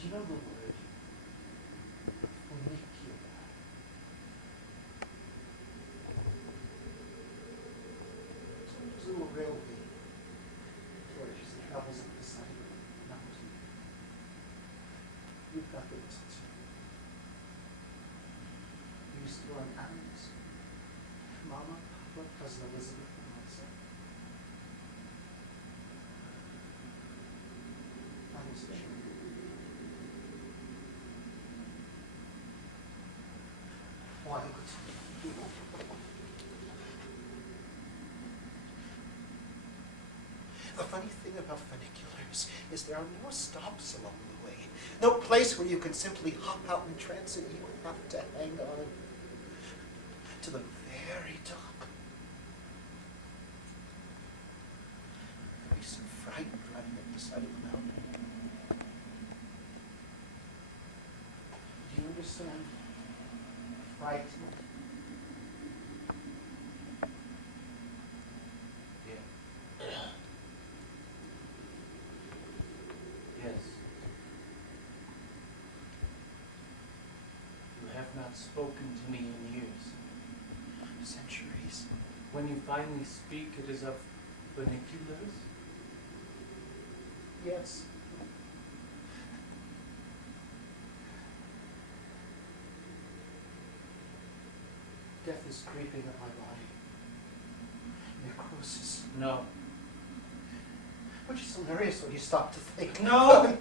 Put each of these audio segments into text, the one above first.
Do you know the word funicular? It's one of those little railway carriages that travels up the side of a mountain. You've got the whistle too. We used to go on errands. Mama, Papa, Cousin Elizabeth, and myself. I was a child. Wild. The funny thing about funiculars is there are no stops along the way. No place where you can simply hop out in transit. You have to hang on to the very top. I'd be so frightened running up the side of the mountain. Do you understand? Frightened. Yeah. Yes. You have not spoken to me in years. Centuries. When you finally speak, it is of funiculars? Yes. Death is creeping up my body. Necrosis. No. Which is hilarious when you stop to think. No!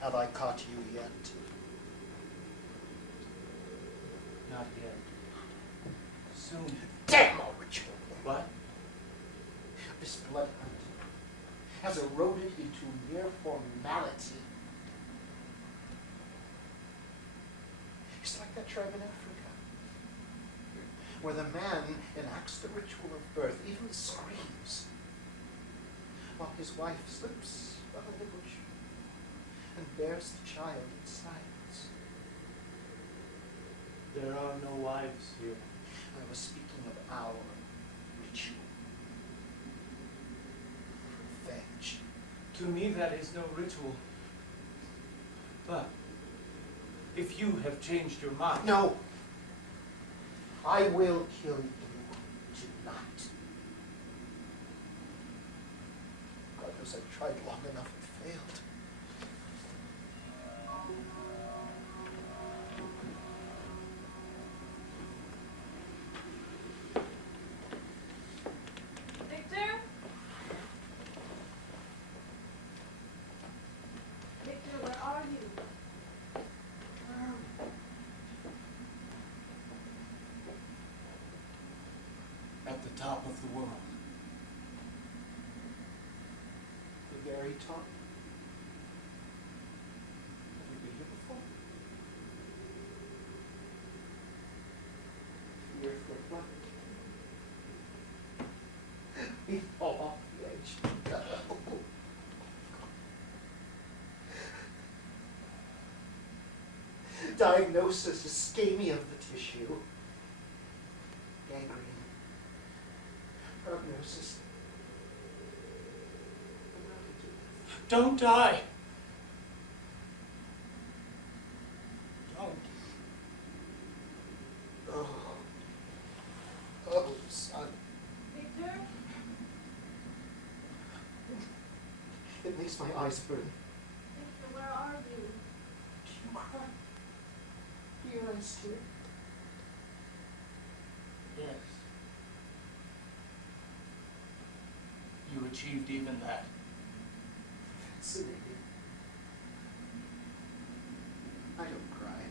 Have I caught you yet? Not yet. Soon. Damn all ritual! What? This blood hunt has eroded into mere formality. It's like that tribe in Africa, where the man enacts the ritual of birth, even screams, while his wife slips behind the bush and bears the child in silence. There are no wives here. I was speaking of our ritual. Revenge. To me, that is no ritual. But if you have changed your mind... No. I will kill you tonight. God knows I've tried long enough and failed. Victor? Victor, where are you? At the top of the world. The very top. Have you been here before? Fear for flight. We fall off the edge. Diagnosis: ischemia of the tissue. Gangrene. Prognosis: Don't die! Don't. Oh. Oh, son. Victor? It makes my eyes burn. Victor, where are you? Do you cry? Do your eyes tear? Yes. You achieved even that. Fascinating. I don't cry.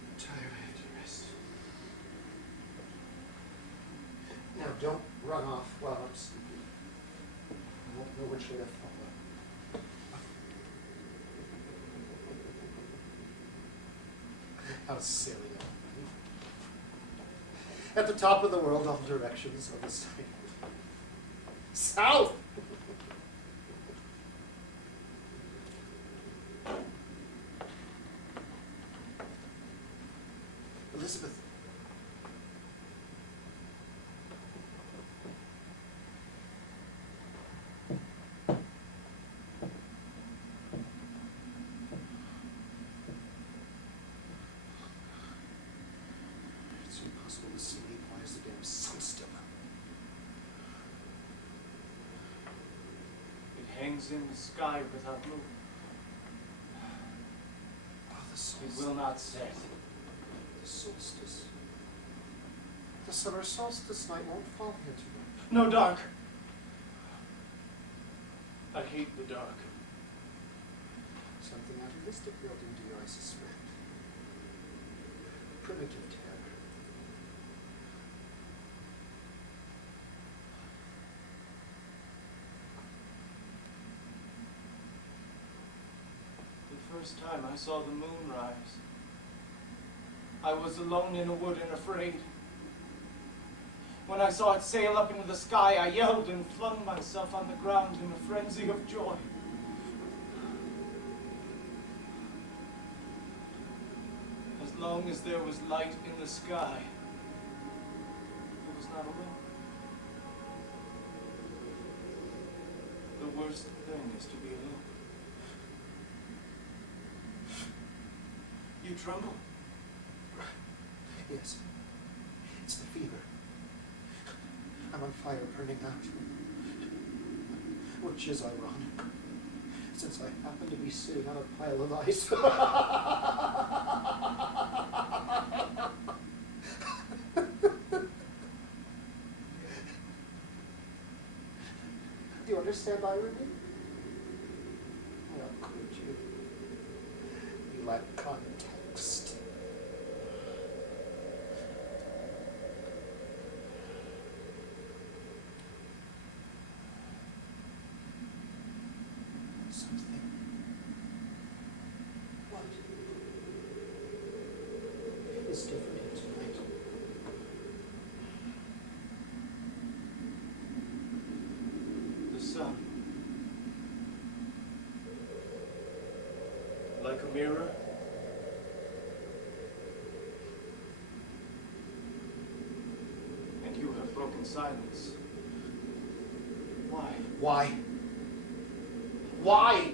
I'm tired. I have to rest. Now don't run off while I'm sleeping. I won't know which way to follow. How silly of me. At the top of the world, all directions are the same. South! Elizabeth. It's impossible to sleep. Why is the damn sun still up? It hangs in the sky without moving. Oh, the solstice. It will not set. The solstice. The summer solstice night won't fall here tonight. No dark. I hate the dark. Something atavistic built into you, I suspect. Primitive terror. The first time I saw the moon rise, I was alone in a wood and afraid. When I saw it sail up into the sky, I yelled and flung myself on the ground in a frenzy of joy. As long as there was light in the sky, I was not alone. The worst thing is to be alone. You tremble? Yes. It's the fever. I'm on fire, burning out. Which is ironic, since I happen to be sitting on a pile of ice. Do you understand irony? How could you? You lack context. Something. What is different here tonight? The sun. Like a mirror. And you have broken silence. Why? Why? Why?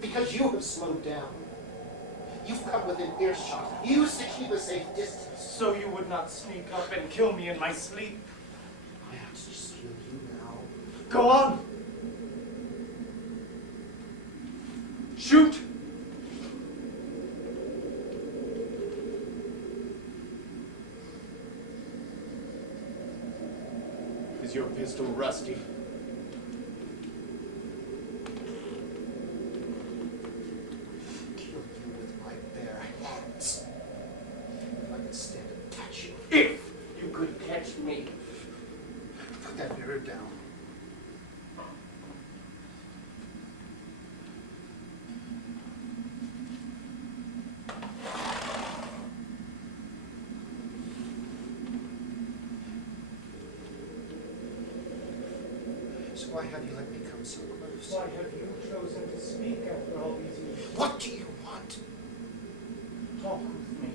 Because you have slowed down. You've come within earshot. You used to keep a safe distance. So you would not sneak up and kill me in my sleep? I have to just kill you now. Go on! Shoot! Is your pistol rusty? Kill you with my bare hands. If I could stand and catch you. If you could catch me. Put that mirror down. So why have you let me come so close? Why have you chosen to speak after all these years? What do you want? Talk with me.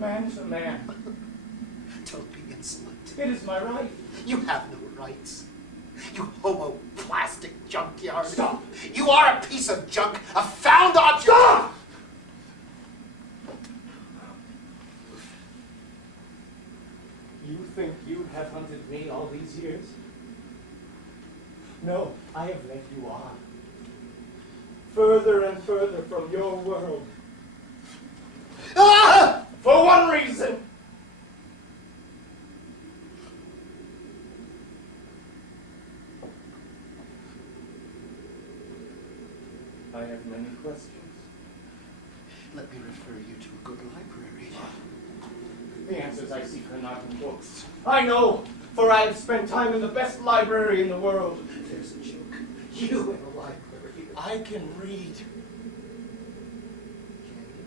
Man to man. Don't be insolent. It is my right. You have no rights. You homo plastic junkyard. Stop! You are a piece of junk, a found object. Stop! You think you have hunted me all these years? No, I have led you on. Further and further from your world. Ah! For one reason. I have many questions. Let me refer you to a good library. The answers I seek are not in books. I know, for I have spent time in the best library in the world. There's a joke. You in a library. I can read. Can you?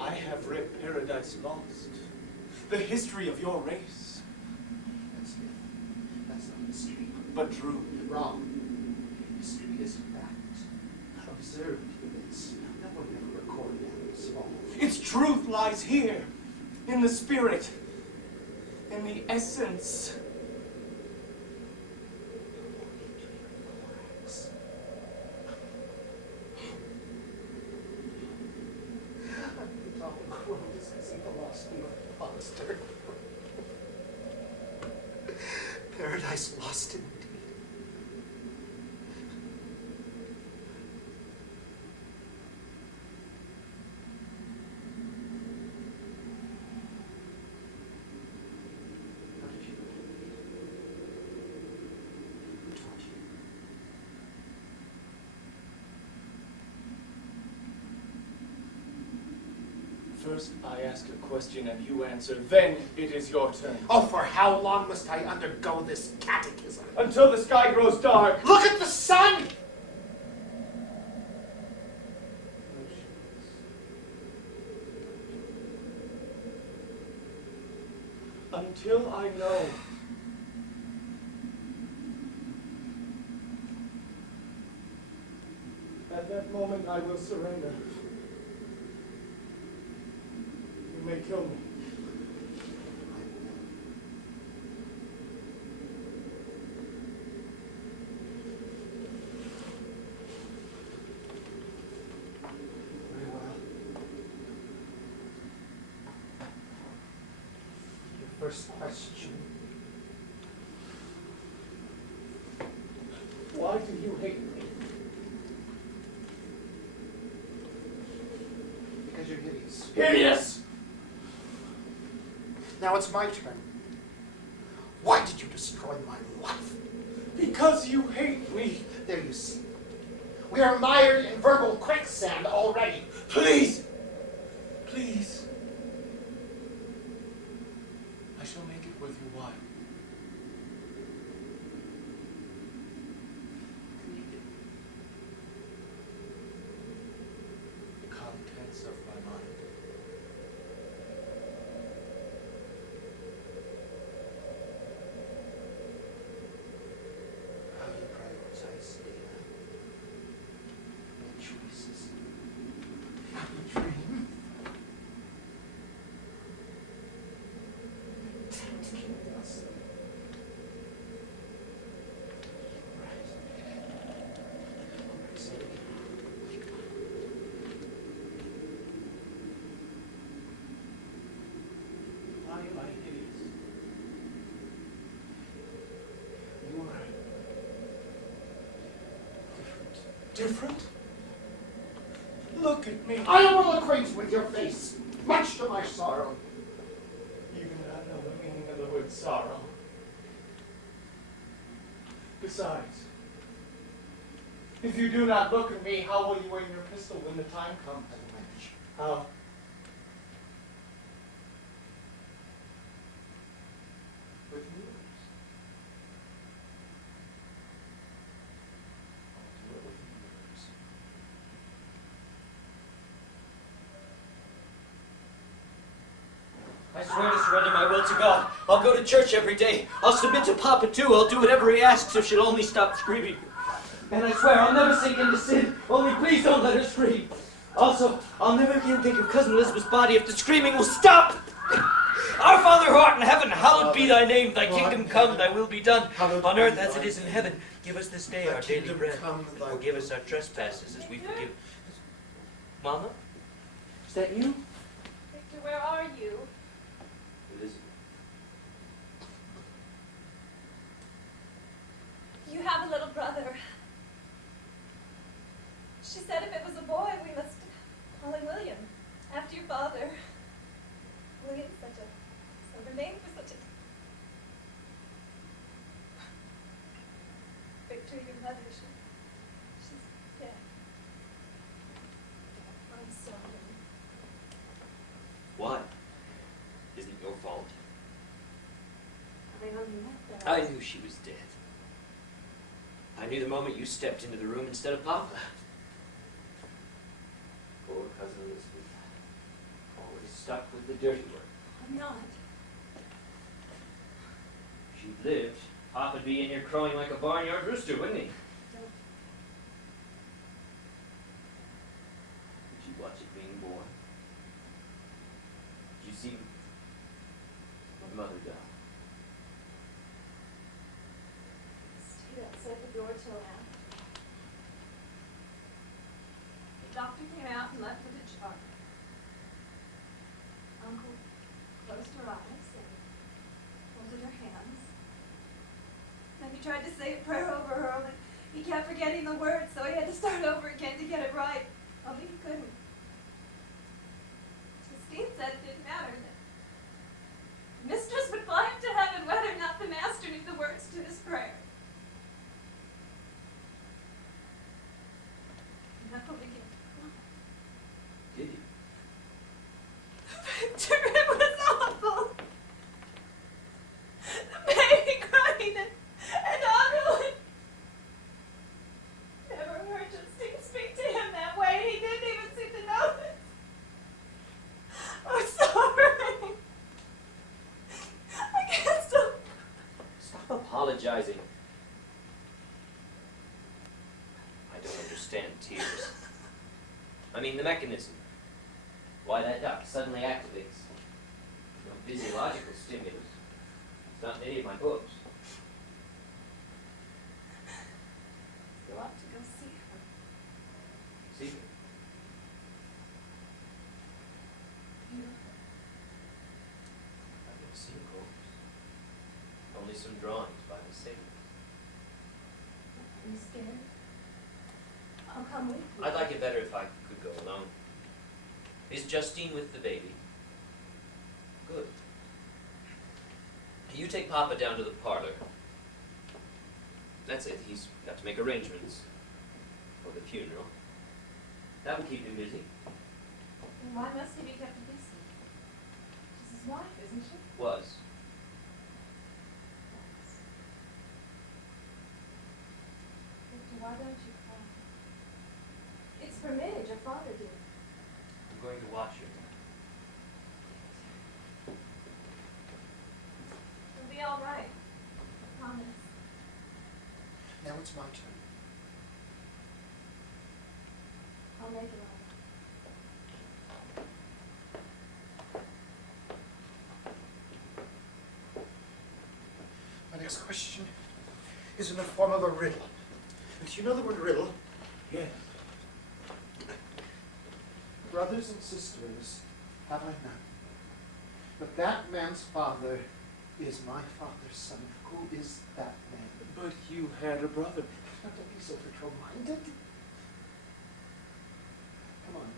I have read Paradise Lost, the history of your race. That's not history. But true. Wrong. History is fact. Observed events. No one will record them small. Its truth lies here, in the spirit, in the essence. The world is missing the lost monster. Paradise lost indeed. How did you know? Who taught you? First, I ask a question and you answer, then it is your turn. Oh, for how long must I undergo this catechism? Until the sky grows dark. Look at the sun! Until I know. At that moment, I will surrender. You may kill me. Very well. Your first question. Why do you hate me? Because you're hideous. Hideous! Now it's my turn. Why did you destroy my life? Because you hate me. There you see. We are mired in verbal quicksand already. Please! Please. I shall make it worth your while. The contents of my mind. How you prioritize data. Make choices. How you dream. Taking us. Right. Alright, so Why am I hideous? you are Different? Look at me. I am well acquainted with your face, much to my sorrow. You do not know the meaning of the word sorrow. Besides, if you do not look at me, how will you aim your pistol when the time comes? As a wench. How? With yours. I'll do it with yours. I swear to surrender my will to God. I'll go to church every day. I'll submit to Papa too. I'll do whatever he asks if she'll only stop screaming. And I swear I'll never sink into sin. Only please don't let her scream. Also, I'll never again think of Cousin Elizabeth's body if the screaming will stop. Our Father who art in heaven, hallowed be thy name. Thy kingdom come, thy will be done, on earth as it is in heaven. Give us this day our daily bread. And forgive us our trespasses as we forgive. Mama? Is that you? Victor, where are you? Elizabeth. You have a little brother. She said if it was a boy, we must call him William, after your father. William's such a sober name for such a... Victor, your mother, she's dead. I'm sorry. Why? Isn't it your fault? I only met that. I knew she was dead. I knew the moment you stepped into the room instead of Papa. Poor Cousin Elizabeth. Always stuck with the dirty work. I'm not. If she'd lived, Papa'd be in here crowing like a barnyard rooster, wouldn't he? Don't. Did you watch it being born? Did you see my mother die? Stayed outside the door till now. The doctor came out and left it ajar. Uncle closed her eyes and folded her hands. Then he tried to say a prayer over her, only he kept forgetting the words, so he had to start over again to get it right. Only he couldn't. Christine said it didn't matter, that mistress would fly up to heaven whether or not the master knew the words to his prayer. And Uncle began to cry. Did he? Victor, it was awful. The baby crying and Uncle never heard Justine speak to him that way. He didn't even seem to notice. I'm sorry. I can't stop. Stop apologizing. I don't understand tears. I mean the mechanism. Why that duct suddenly activates. No physiological stimulus. It's not in any of my books. You ought to go see her. See? You. I've never seen corpse. Only some drawings by the sailors. Are you scared? I'll come with you. I'd like it better if I could go alone. Is Justine with the baby? Good. You take Papa down to the parlor. That's it. He's got to make arrangements for the funeral. That will keep him busy. Then why must he be kept busy? She's his wife, isn't she? Was. Victor, why don't you cry? It's permitted, your father did. I'm going to watch her. It'll be all right. I promise. Now it's my turn. I'll make it all right. My next question is in the form of a riddle. And do you know the word riddle? Yes. Brothers and sisters have I none, but that man's father is my father's son. Who is that man? But you had a brother. Not to be so fickle-minded. Come on,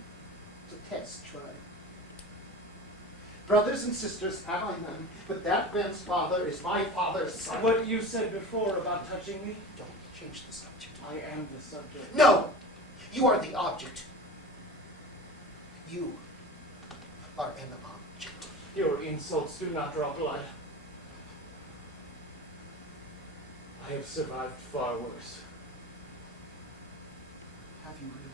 it's a test, try. Brothers and sisters have I none, but that man's father is my father's son. What you said before about touching me? Don't change the subject. I am the subject. No! You are the object. You are an object. Your insults do not draw blood. I have survived far worse. Have you really?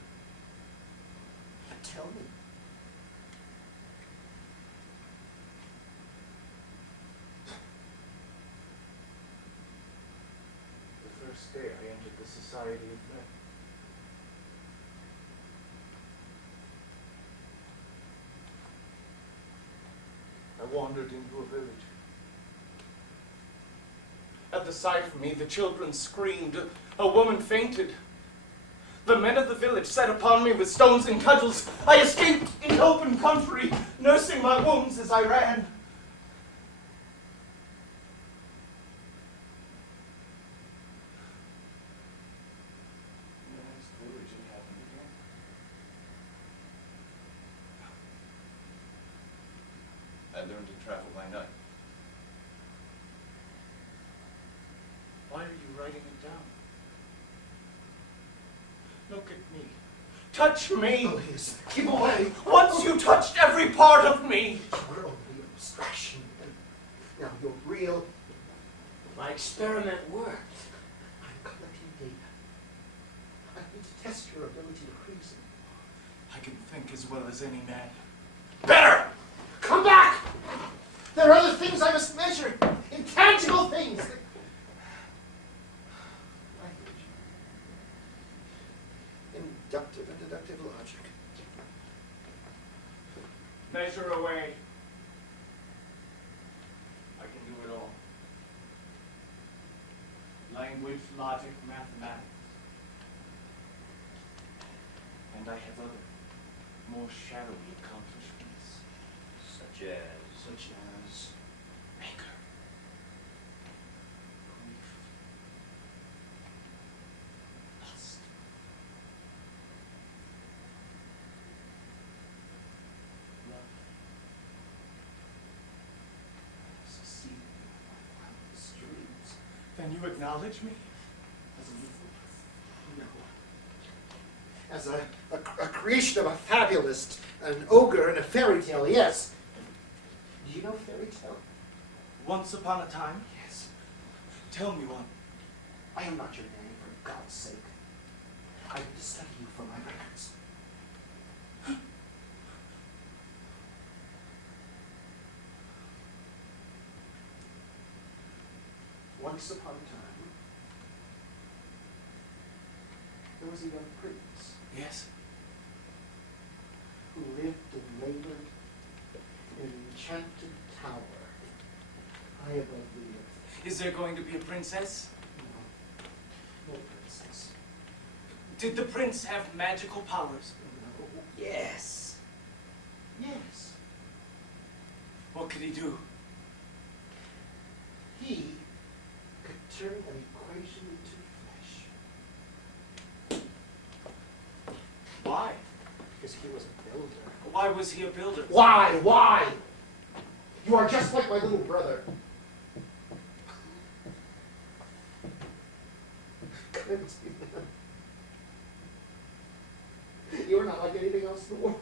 Tell me. The first day I entered the Society of Men. I wandered into a village. At the sight of me, the children screamed. A woman fainted. The men of the village set upon me with stones and cudgels. I escaped in open country, nursing my wounds as I ran. In the next village, it happened again. I learned to travel by night. Why are you writing it down? Look at me. Touch me! Please, keep away! Once you touched every part of me! You're only an abstraction. Now you're real. My experiment worked. I'm collecting data. I need to test your ability to reason. I can think as well as any man. Better! Come back! There are other things I must measure. Intangible things. with logic, mathematics. And I have other, more shadowy accomplishments. Such as? Such as Anger. Grief. Lust. love. I have succeeded in my wildest dreams. Then you acknowledge me? As a little, no. As a creation of a fabulist, an ogre in a fairy tale, yes. Do you know fairy tale? Once upon a time? Yes. Tell me one. I am not your nanny, for God's sake. I need to study you for my records. Once upon a time, there was a young prince Yes. who lived and labored in an enchanted tower high above the earth. Is there going to be a princess? No princess. Did the prince have magical powers? No. Yes. Yes. What could he do? He could turn an equation into flesh. Why? Because he was a builder. Why was he a builder? Why? Why? You are just like my little brother. Cleanse me, man. You are not like anything else in the world.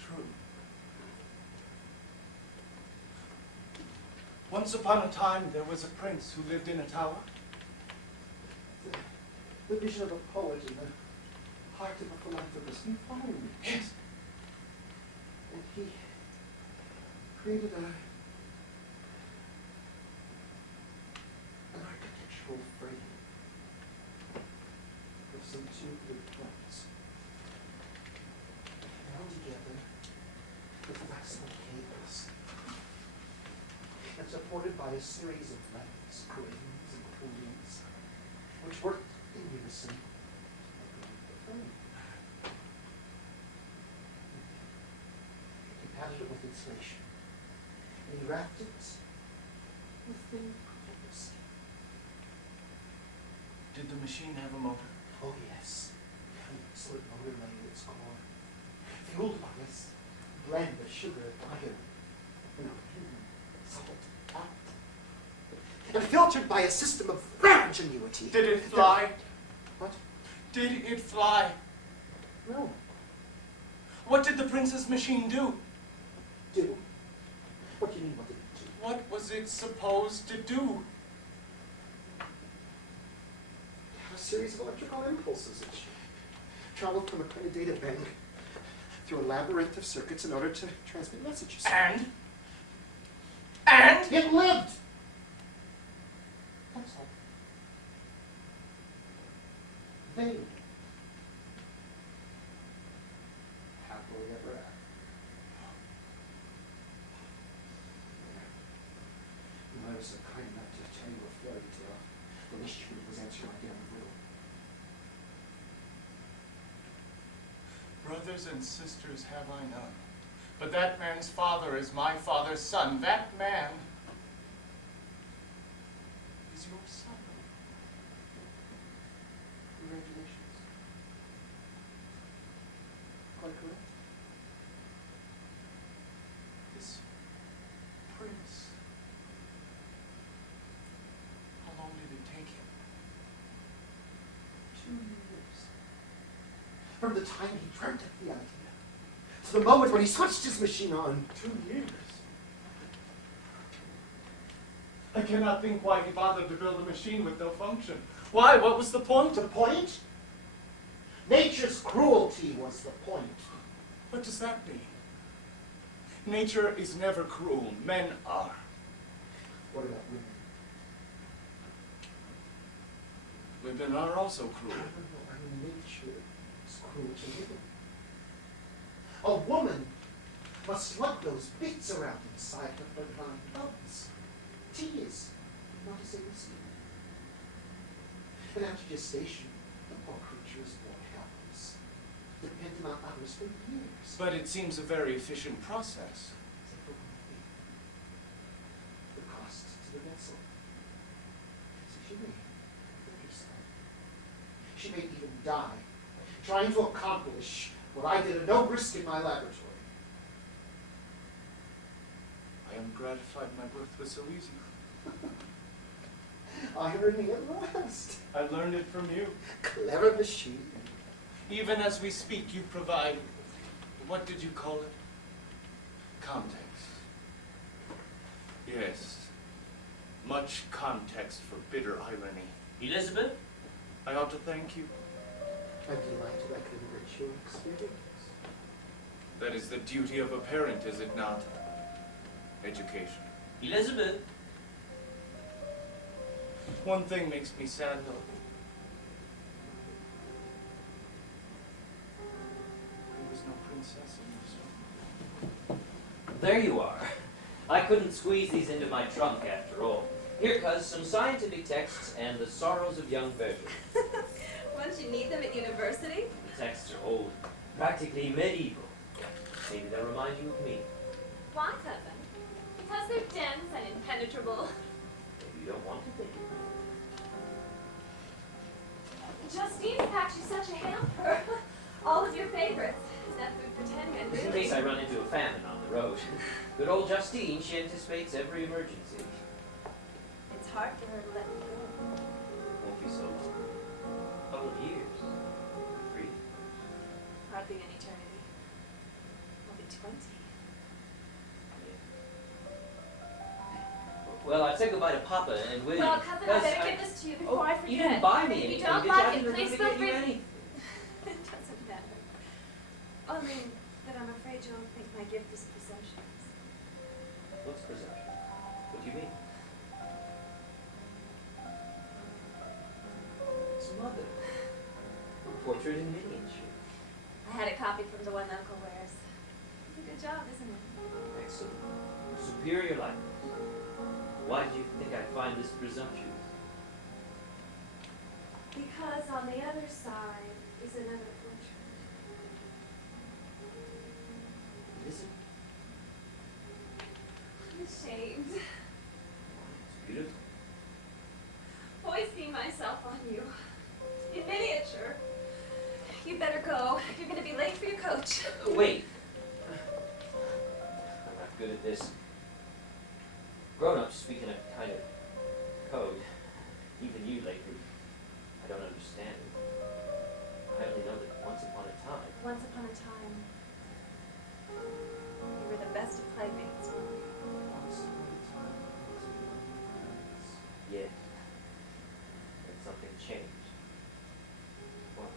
True. Once upon a time, there was a prince who lived in a tower. The vision of a poet in the heart of a philanthropist. You follow me. Yes. And he created an architectural frame of some two good planks, held together with flexible cables, and supported by a series of legs, cranes, and pulleys, which worked in unison underneath the frame. He padded it with insulation, and he wrapped it with thin purple skin. Did the machine have a motor? Oh yes, an excellent motor lay at its core, fueled by this blend of sugar and iron, salt, fat, and filtered by a system of rare ingenuity. Did it fly? What? Did it fly? No. What did the prince's machine do? Do? What do you mean, what did it do? What was it supposed to do? A series of electrical impulses that traveled from a kind of data bank through a labyrinth of circuits in order to transmit messages. And It lived! That's all. They lived. Happily ever after. I was kind enough to tell you a fairy tale. The mystery was answered my damn riddle. brothers and sisters have I none, but that man's father is my father's son. That man is your son. Congratulations. Quite correct. This prince, how long did it take him? 2 years. From the time he dreamt up the idea to the moment when he switched his machine on. 2 years. I cannot think why he bothered to build a machine with no function. Why? What was the point? The point? Nature's cruelty was the point. What does that mean? Nature is never cruel. Men are. What about women? Women are also cruel. Nature is cruel to women. A woman must lug those bits around inside of her 9 months. tears, not to say whiskey. And after gestation, the poor creature is born helpless, dependent on others for years. But it seems a very efficient process. Except for one thing. The cost to the vessel. So she may hurt herself. She may even die, trying to accomplish what I did at no risk in my laboratory. I am gratified my birth was so easy. Irony at last. I learned it from you. Clever machine. Even as we speak, you provide, what did you call it? Context. Yes, much context for bitter irony. Elizabeth? I ought to thank you. I'm delighted I could enrich your experience. That is the duty of a parent, is it not? Education. Elizabeth? One thing makes me sad, though. There was no princess in your story. There you are. I couldn't squeeze these into my trunk after all. Here, cuz, some scientific texts and the sorrows of young Virgil. Won't you need them at university? The texts are old, practically medieval. Maybe they'll remind you of me. Why, cousin? Because they're dense and impenetrable. Maybe you don't want to think of me. Justine packed you such a hamper. All of your favorites. Enough food for 10 men. Just in case I run into a famine on the road. Good old Justine, she anticipates every emergency. It's hard for her to let me go. Won't be so long. A couple of years. 3. Hardly an eternity. Only 20. Well, I've said goodbye to Papa and William. Well, cousin, I better give this to you before I forget. You didn't buy me If anything, you don't did like I it, didn't please really feel get you free. anything. It doesn't matter. Only that I'm afraid you'll think my gift is presumptuous. What's presumption? What do you mean? It's Mother. A portrait in miniature. I had a copy from the one Uncle wears. It's a good job, isn't it? Excellent. Superior likeness. Why did you think I'd find this presumptuous? Because on the other side is another portrait. Is it? I'm ashamed. It's beautiful. Foisting myself on you. In miniature. You'd better go. You're going to be late for your coach. Wait. I'm not good at this. Grown-ups speak in a kind of code. Even you lately. I don't understand it. I only know that once upon a time. Once upon a time, you were the best of playmates. Once upon a time, I was beyond your parents. Yes. And something changed. What?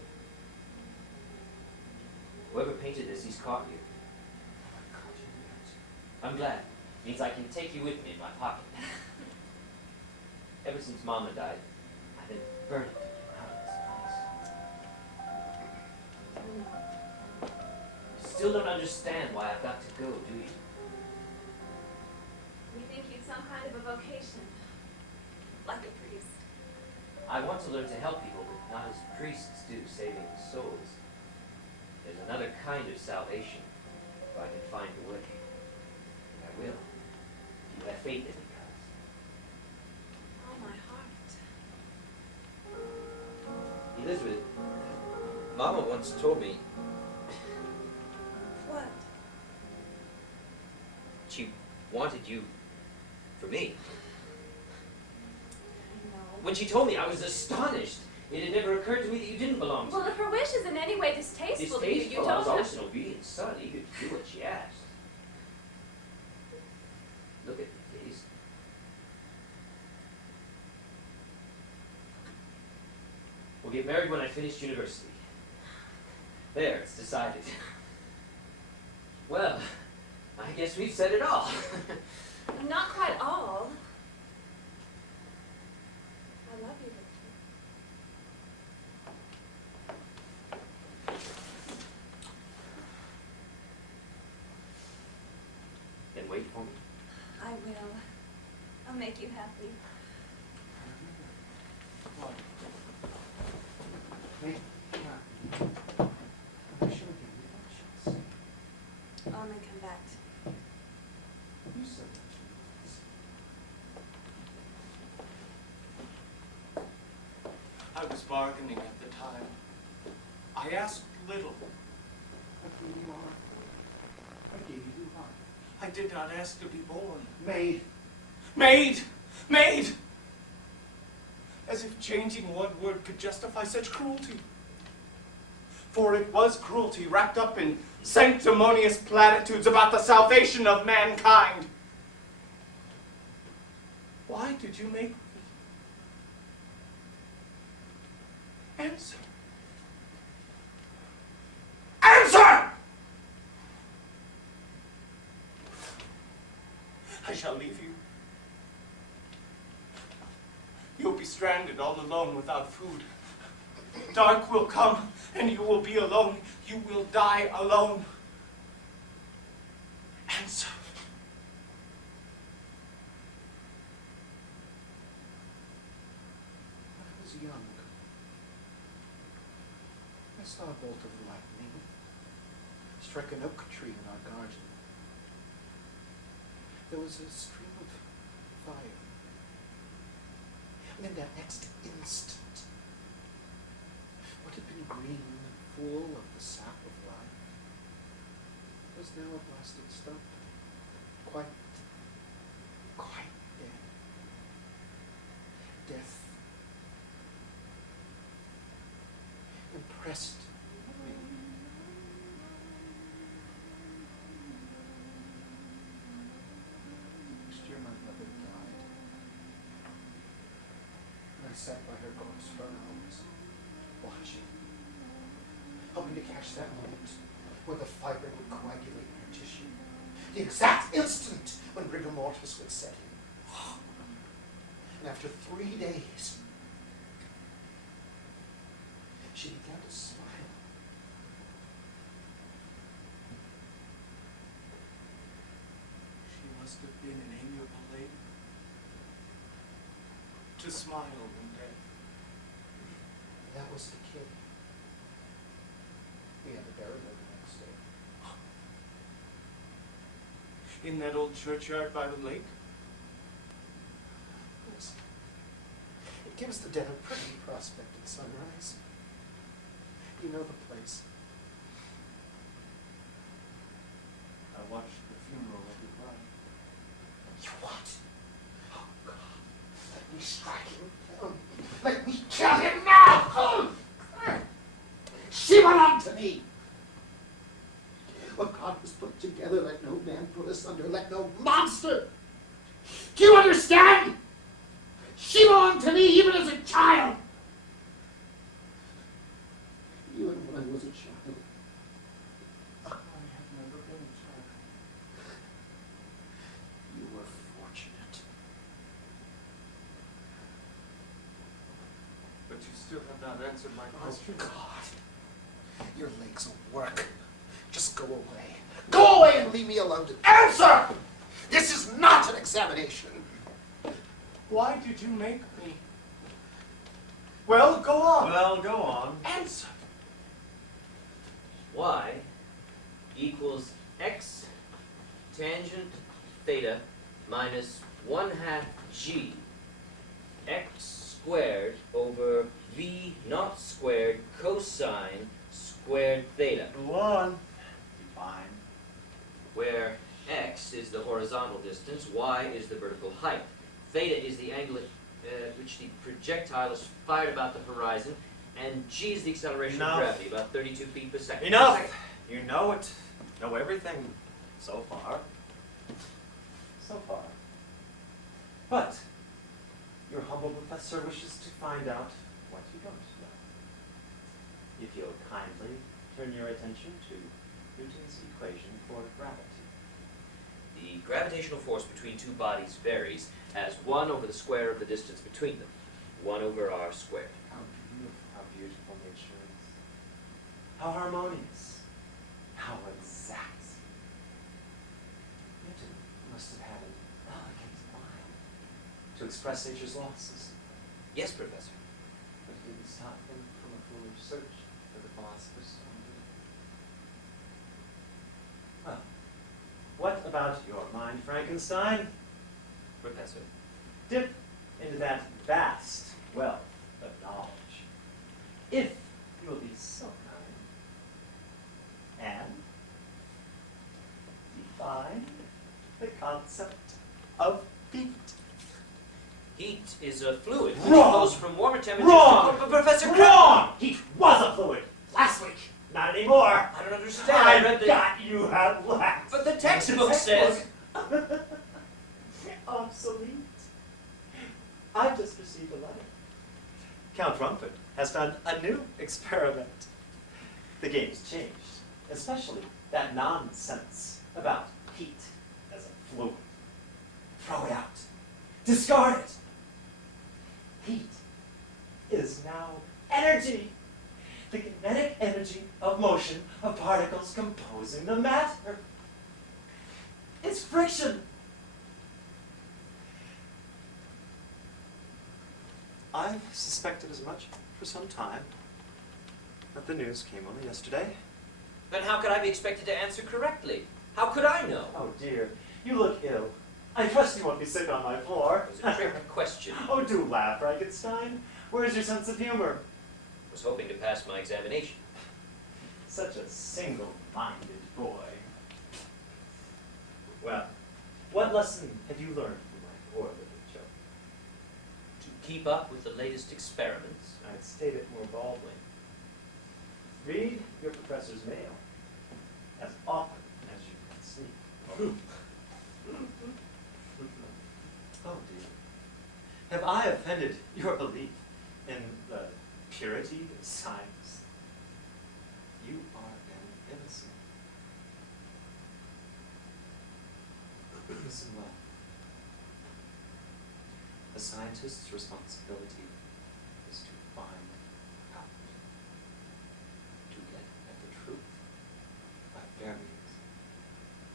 Whoever painted this, he's caught you. I caught you yet. I'm glad. Means I can take you with me in my pocket. Ever since Mama died, I've been burning to get out of this place. You still don't understand why I've got to go, do you? You think you'd some kind of a vocation. Like a priest. I want to learn to help people, but not as priests do, saving souls. There's another kind of salvation, if I can find a way. And I will. If you have faith in me, guys. All my heart. Elizabeth, Mama once told me What? she wanted you for me. No. When she told me, I was astonished. It had never occurred to me that you didn't belong to Well, me. if her wish is in any way distasteful to you, you Distasteful, I don't was have always an obedient son, eager to do what she asked. Look at me, please. We'll get married when I finish university. There, it's decided. Well, I guess we've said it all. Not quite all. I love you, Victor. Then wait for me. I will. I'll make you happy. What? Hey, I should have given you that chance. Only come back to me. You said that you I was bargaining at the time. I asked little. I gave you honor. I gave you honor. I did not ask to be born. Maid. Maid! Maid! As if changing one word could justify such cruelty. For it was cruelty wrapped up in sanctimonious platitudes about the salvation of mankind. Why did you make me? Answer. Answer! I shall leave you. You'll be stranded all alone without food. Dark will come, and you will be alone. You will die alone. Answer. When I was young, I saw a bolt of lightning strike an oak tree in our garden. There was a stream of fire. And in that next instant, what had been green and full of the sap of life was now a blasted stump, quite dead. Death impressed me. Next year my mother died. And I sat by her corpse for hours, watching, hoping to catch that moment when the fiber would coagulate in her tissue. The exact instant when rigor mortis would set in. And after 3 days, she began to smile. She must have been an amiable lady. To smile in death. That was the kid. We had to bury her the next day. In that old churchyard by the lake? Yes. It gives the dead a pretty prospect at sunrise. You know the place. I watched the funeral of your bride. You what? Oh, God. Let me strike him down. Let me kill him now! She belonged to me. What God has put together, let no man put asunder. Let no monster. Do you understand? She belonged to me even as a child. Even when I was a child. I have never been a child. You were fortunate. But you still have not answered my question. Oh, God. Your legs will work. Just go away. Go away and leave me alone to answer! This is not an examination. Why did you make me? Well, go on. Well, go on. Answer. Y equals x tangent theta minus 1/2 g x squared over v naught squared cosine squared theta, Go on. Fine. where x is the horizontal distance, y is the vertical height. Theta is the angle at which the projectile is fired about the horizon, and g is the acceleration Enough. of gravity, about 32 feet per second. Enough! You know it. Know everything so far. So far. But your humble professor wishes to find out what you don't know. If you'll kindly turn your attention to Newton's equation for gravity. The gravitational force between two bodies varies as 1 over the square of the distance between them, 1 over r squared. How beautiful nature is. How harmonious. How exact. Newton must have had an elegant mind. to express nature's laws. Yes, Professor. But it didn't stop him from a foolish search for the philosopher's stone, did it? Well, what about your mind, Frankenstein? Professor. Dip into that vast wealth of knowledge, if you will be so kind, and define the concept of heat. Heat is a fluid which Wrong! flows from warmer temperatures. Wrong! Professor. Wrong! Heat was a fluid last week. Not anymore. I don't understand. I read the. got you at last. But the textbook says. Obsolete. I've just received a letter. Count Rumford has done a new experiment. The game's changed, especially that nonsense about heat as a fluid. Throw it out. Discard it. Heat is now energy. The kinetic energy of motion of particles composing the matter. It's friction. I've suspected as much for some time, but the news came only yesterday. Then how could I be expected to answer correctly? How could I know? Oh dear, you look ill. I trust you won't be sick on my floor. It was a trick question. Oh, do laugh, Frankenstein. Where's your sense of humor? I was hoping to pass my examination. Such a single-minded boy. Well, what lesson have you learned from my poor little joke? To keep up with the latest experiments. I'd state it more baldly. Read your professor's mail as often as you can sleep. Oh dear. Have I offended your belief in the purity of science? You are an innocent. Listen well. A scientist's responsibility is to find out, to get at the truth by various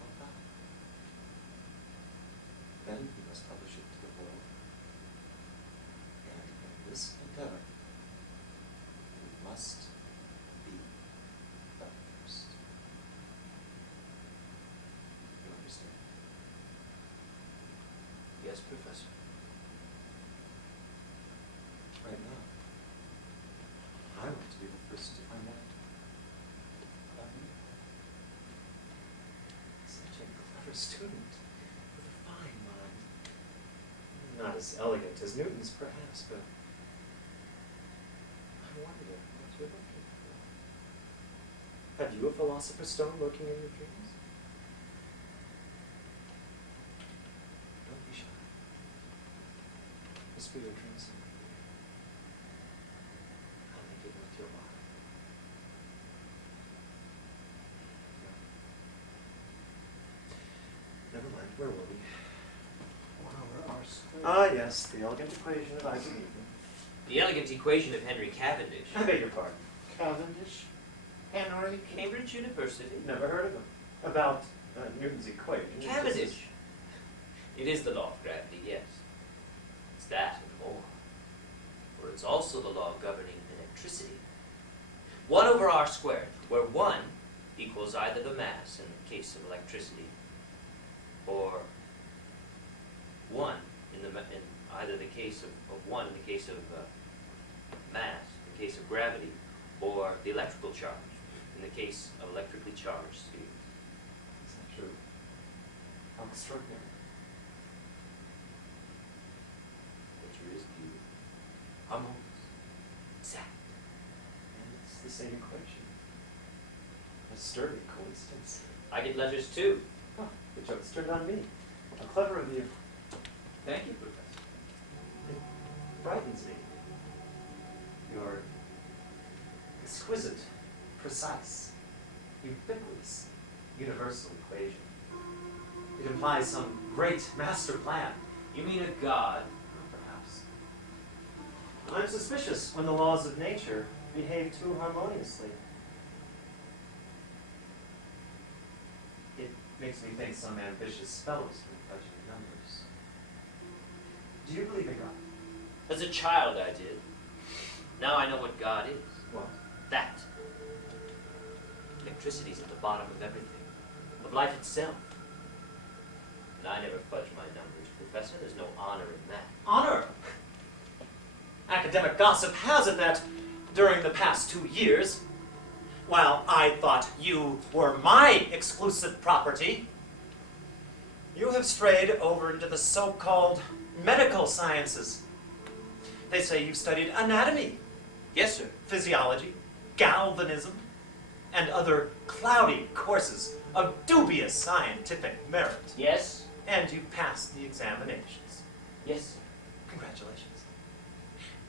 of God. Then he must publish it to the world. And in this endeavor, we must be the first. You understand? Yes, Professor. Right now, I want to be the first to find out about you. Such a clever student with a fine mind. Not as elegant as Newton's, perhaps, but I wonder what you're looking for. Have you a philosopher's stone lurking in your dreams? Don't be shy. Whisper your dreams in my ear. I'll make it worth your while. No. Never mind, where were we? Ah, yes, the elegant equation of Isaac Newton. The elegant equation of Henry Cavendish. I beg your pardon. Cavendish? Henry? Cambridge University. Never heard of him. About Newton's equation. Cavendish. It is the law of gravity, yes. It's that and more. For it's also the law governing electricity. 1 over r squared, where 1 equals either the mass in the case of electricity, or 1 in either the case of 1 in the case of mass, in the case of gravity, or the electrical charge in the case of electrically charged spheres. Is that true? How extraordinary. Nature is beautiful, harmonious, exact. And it's the same equation. A sturdy coincidence. I get letters too. Oh, the joke's turned on me. How clever of you. Thank you, Professor. It frightens me. Your exquisite, precise, ubiquitous, universal equation. It implies some great master plan. You mean a god? Perhaps. I'm suspicious when the laws of nature behave too harmoniously. It makes me think some ambitious fellows with budget numbers. Do you believe in God? As a child, I did. Now I know what God is. What? That. Electricity's at the bottom of everything, of life itself. And I never fudge my numbers, Professor. There's no honor in that. Honor? Academic gossip has it that during the past 2 years, while I thought you were my exclusive property, you have strayed over into the so-called medical sciences. They say you studied anatomy, Yes, sir. physiology, galvanism, and other cloudy courses of dubious scientific merit. Yes. And you passed the examinations. Yes, sir. Congratulations.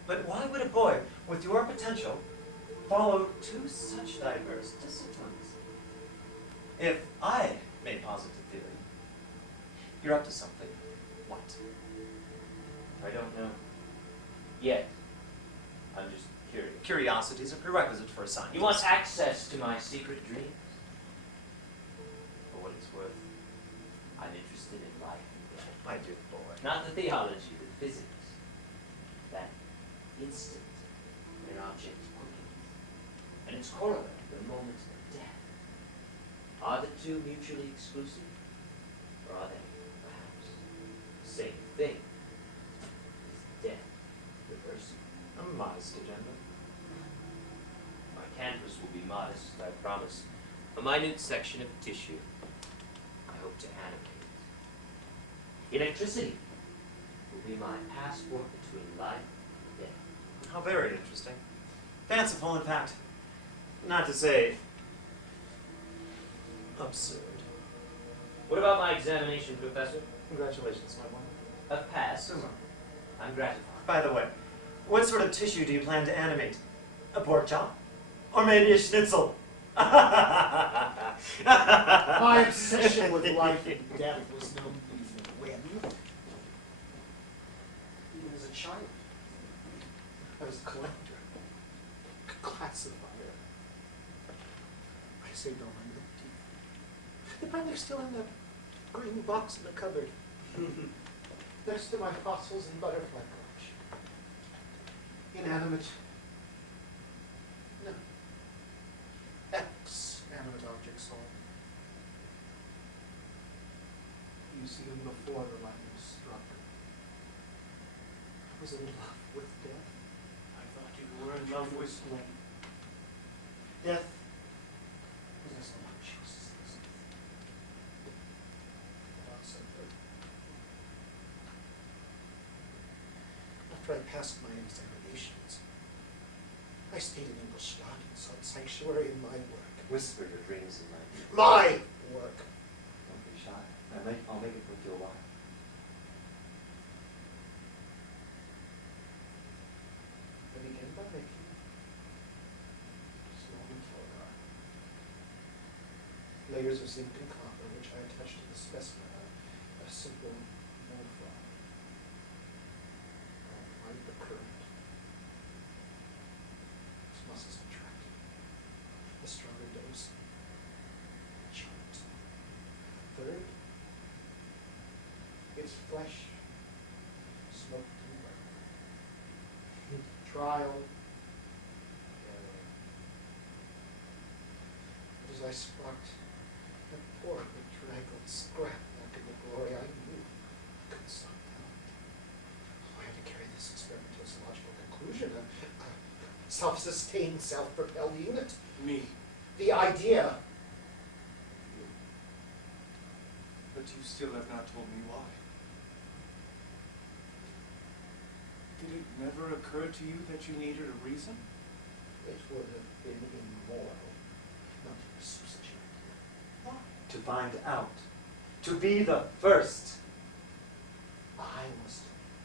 But why would a boy with your potential follow 2 such diverse disciplines? If I may posit a theory, you're up to something. What? I don't know. Yet. I'm just curious. Curiosity is a prerequisite for a scientist. You want access to my secret dreams? For what it's worth, I'm interested in life and death. My dear boy. Not the theology, the physics. That instant when an object quickens, and its corollary, the moment of death. Are the two mutually exclusive? Or are they, perhaps, the same thing? Is death reversible? A modest agenda. My canvas will be modest, I promise. A minute section of tissue. I hope to animate it. Electricity will be my passport between life and death. How very interesting. Fanciful, in fact. Not to say absurd. What about my examination, Professor? Congratulations, my boy. I've passed. I'm gratified. By the way, what sort of tissue do you plan to animate? A pork chop? Or maybe a schnitzel? My obsession with life and death was no easy win. Even as a child, I was a collector, a classifier. I saved all my milk teeth. They're probably still in the green box in the cupboard, next to my fossils and butterfly collection. Inanimate. No. Ex-animate objects all. You see them before the lightning struck. I was in love with death. I thought you were in love with Slain. Death was as luscious as also hurt. After I passed my examinations, I stayed in Ingolstadt and sought sanctuary in my work. Whisper your dreams in my ear. My work. Don't be shy. I'll make it worth your while. I began by making small filigree. Layers of zinc and copper, which I attached to the specimen, a simple mold fry. I applied the current. Its muscles contracted. A stronger dose. Choked. Third, its flesh smoked and burned. Trial. Error. But as I sparked a poor bedraggled scrap back in the glory, I knew I couldn't stop now. I had to carry this experiment to its logical conclusion. A self-sustained, self-propelled unit. me. The idea. But you still have not told me why. Did it never occur to you that you needed a reason? It would have been immoral not to pursue such an idea. Why? To find out. To be the first. I was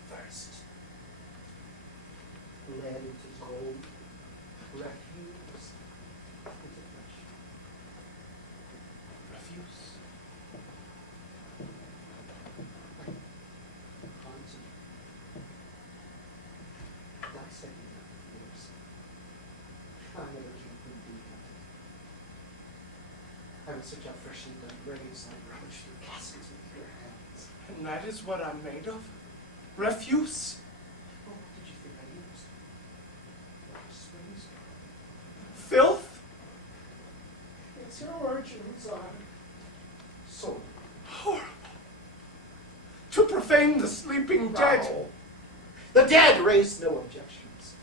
first. Led into gold, refuse into flesh. Refuse? Hans, dissecting out the fears. I never came from deep hunted. I would search out freshly dug graves and rummage through caskets with your hands. And that is what I'm made of? refuse. Well, what did you think I used? Swings? Filth? It's your origins are so Horrible. To profane the sleeping dead. No. The dead raise no objections.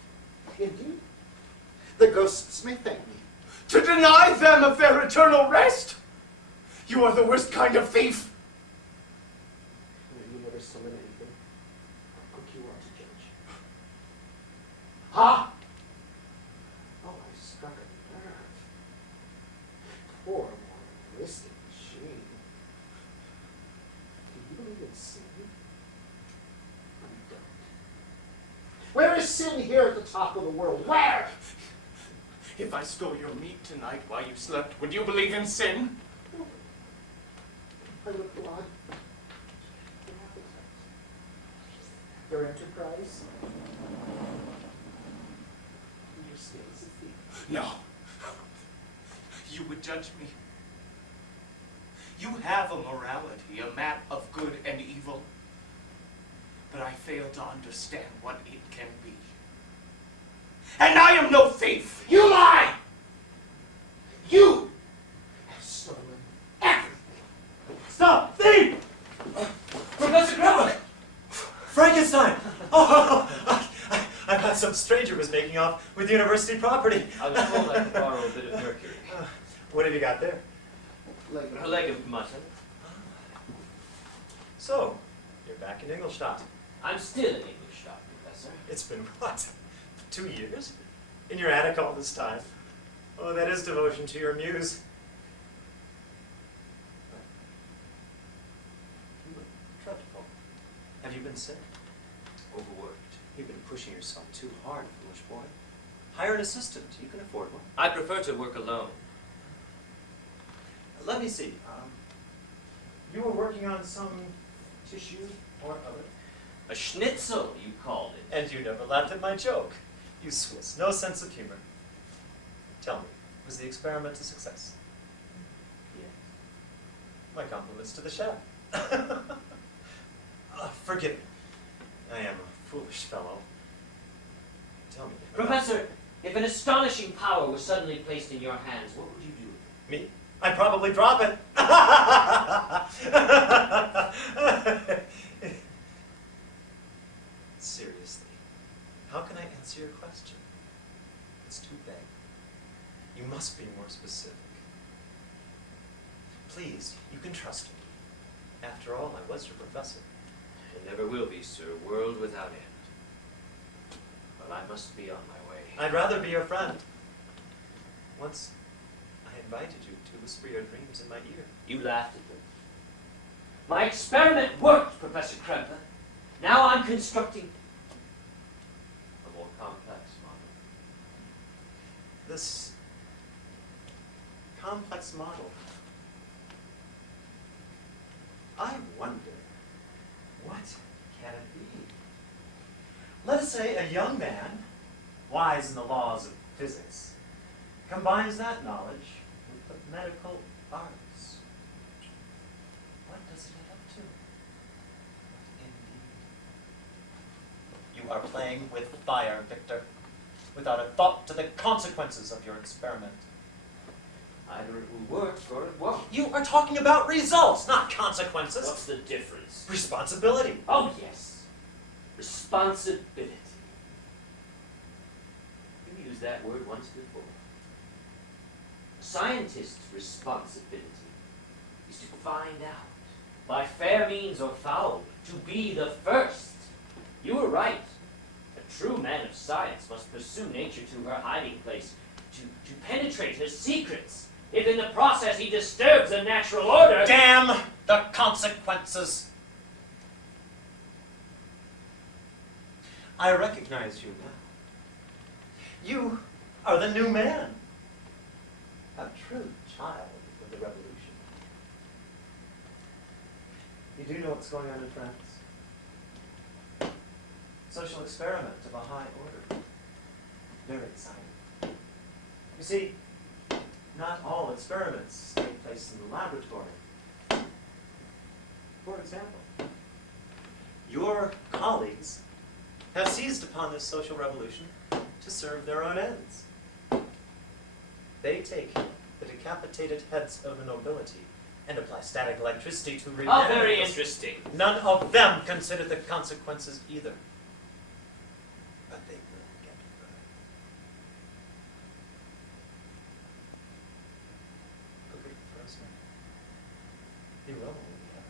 Indeed, the ghosts may thank me. To deny them of their eternal rest. You are the worst kind of thief. You never summon anything. How quick you are to judge. Ha! Oh, I struck a nerve. Poor, moralistic machine. Do you believe in sin? I don't. Where is sin here at the top of the world? Where? If I stole your meat tonight while you slept, would you believe in sin? I look blood. Your appetite. Your enterprise. Your skills of thief. No. You would judge me. You have a morality, a map of good and evil. But I fail to understand what it can be. And I am no thief! You lie! You have stolen everything. Stop! Thief! Professor Kremlin! Frankenstein! Oh, I thought some stranger was making off with university property. I was told I could borrow a bit of mercury. What have you got there? A leg of mutton. So, you're back in Ingolstadt. I'm still an English doctor, Professor. It's been what? 2 years? In your attic all this time? Oh, that is devotion to your muse. You look dreadful. Have you been sick? Overworked. You've been pushing yourself too hard, foolish boy. Hire an assistant. You can afford one. I prefer to work alone. Let me see. You were working on some tissue or other, A schnitzel, you called it. and you never laughed at my joke. You Swiss, no sense of humor. Tell me, was the experiment a success? Yes. My compliments to the chef. Forgive me. I am a foolish fellow. Tell me. Professor, if an astonishing power was suddenly placed in your hands, what would you do with it? Me? I'd probably drop it. Seriously, how can I answer your question? It's too vague. You must be more specific. Please, you can trust me. After all, I was your professor. It never will be, sir. World without end. But I must be on my way. I'd rather be your friend. Once, I invited you to whisper your dreams in my ear. You laughed at them. My experiment worked, Professor Kremlin. Now I'm constructing a more complex model. This complex model, I wonder, what can it be? Let us say a young man, wise in the laws of physics, combines that knowledge with the medical arts. What does it add up to? What indeed? You are playing with fire, Victor, without a thought to the consequences of your experiment. Either it will work or it won't. You are talking about results, not consequences. What's the difference? Responsibility. Oh, yes. Responsibility. You've used that word once before. A scientist's responsibility is to find out, by fair means or foul, to be the first. You were right. A true man of science must pursue nature to her hiding place, to penetrate her secrets. If in the process he disturbs the natural order... Damn the consequences! I recognize you now. You are the new man. A true child of the revolution. You do know what's going on in France? Social experiment of a high order. Very exciting. You see, not all experiments take place in the laboratory. For example, Your colleagues have seized upon this social revolution to serve their own ends. They take the decapitated heads of the nobility and apply static electricity to How reanimate very them. interesting. None of them consider the consequences either. But they will get burned. Look at the first man. He will only have.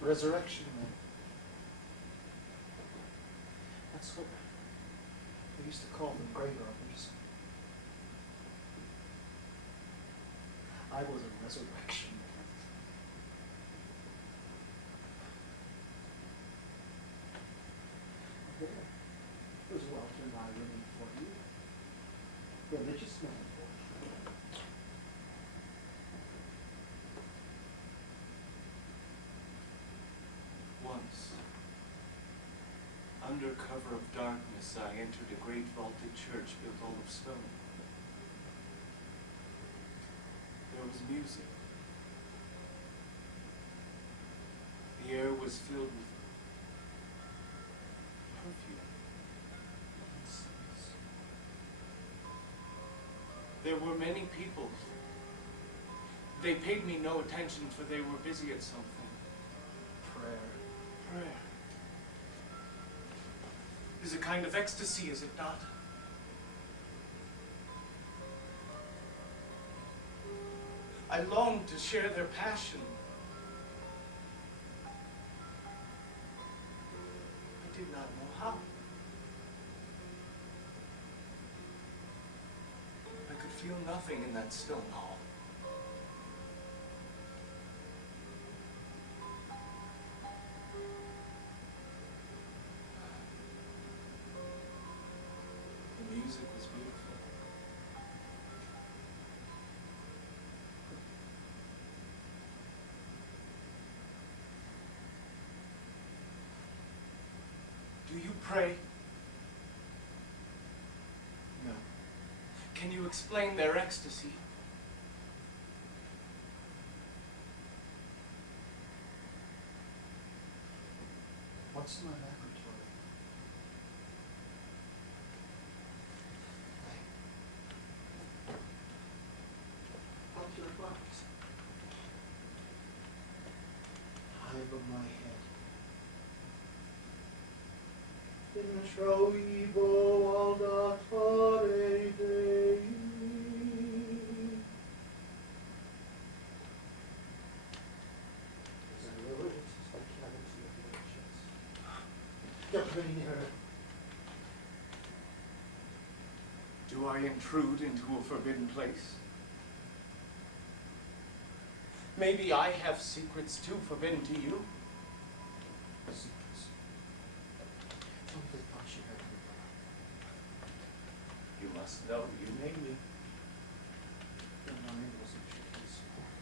Resurrection, man. That's what we used to call them, grave robbers. I was a resurrection man. There's Walter and I waiting for you. Religious man. Once, under cover of darkness, I entered a great vaulted church built all of stone. There was music. The air was filled with perfume. There were many people. They paid me no attention, for they were busy at something. Prayer is a kind of ecstasy, is it not? I longed to share their passion. I did not know how. I could feel nothing in that stone hall. The music was beautiful. Do you pray? No. Can you explain their ecstasy? What's my laboratory? How's your box? High above my head. Introibo aldatore Dei. As I lower it, I cannot see your chest. Don't bring her. Do I intrude into a forbidden place? Maybe I have secrets too forbidden to you. Secrets. Don't they thought she had me. You must know you made me. Your mind wasn't truly smart.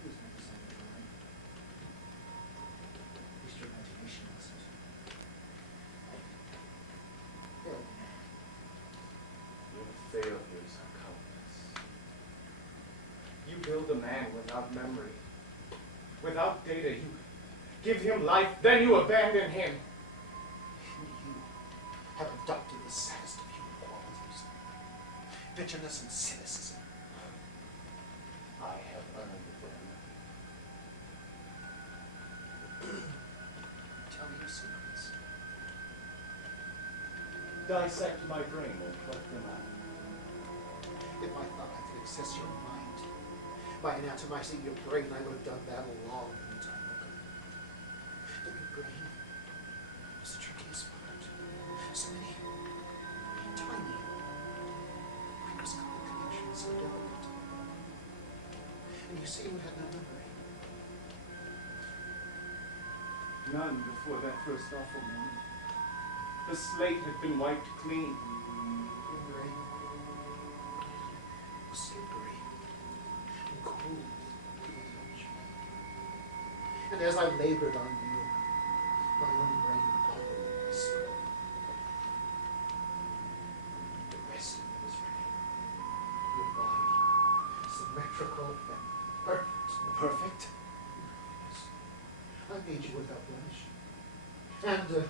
It was my design of mind. At least your imagination wasn't. Well, Your failures are countless. You build a man without memory, without data. You give him life, then you abandon him. you have adopted the saddest of human qualities. Bitterness and cynicism. I have earned them. Tell me your secrets. Dissect my brain and pluck them out. If I thought I could access your mind by anatomizing your brain, I would have done that a long time ago. But your brain is the trickiest part. So many tiny, microscopic connections, so delicate. And you say you had no memory. None before that first awful moment. The slate had been wiped clean. Your brain was slippery and cold to the touch. And as I labored on you, my own brain bubbled and whispered. The rest of me was ready. symmetrical and perfect. Perfect? Yes. I made you without blemish. And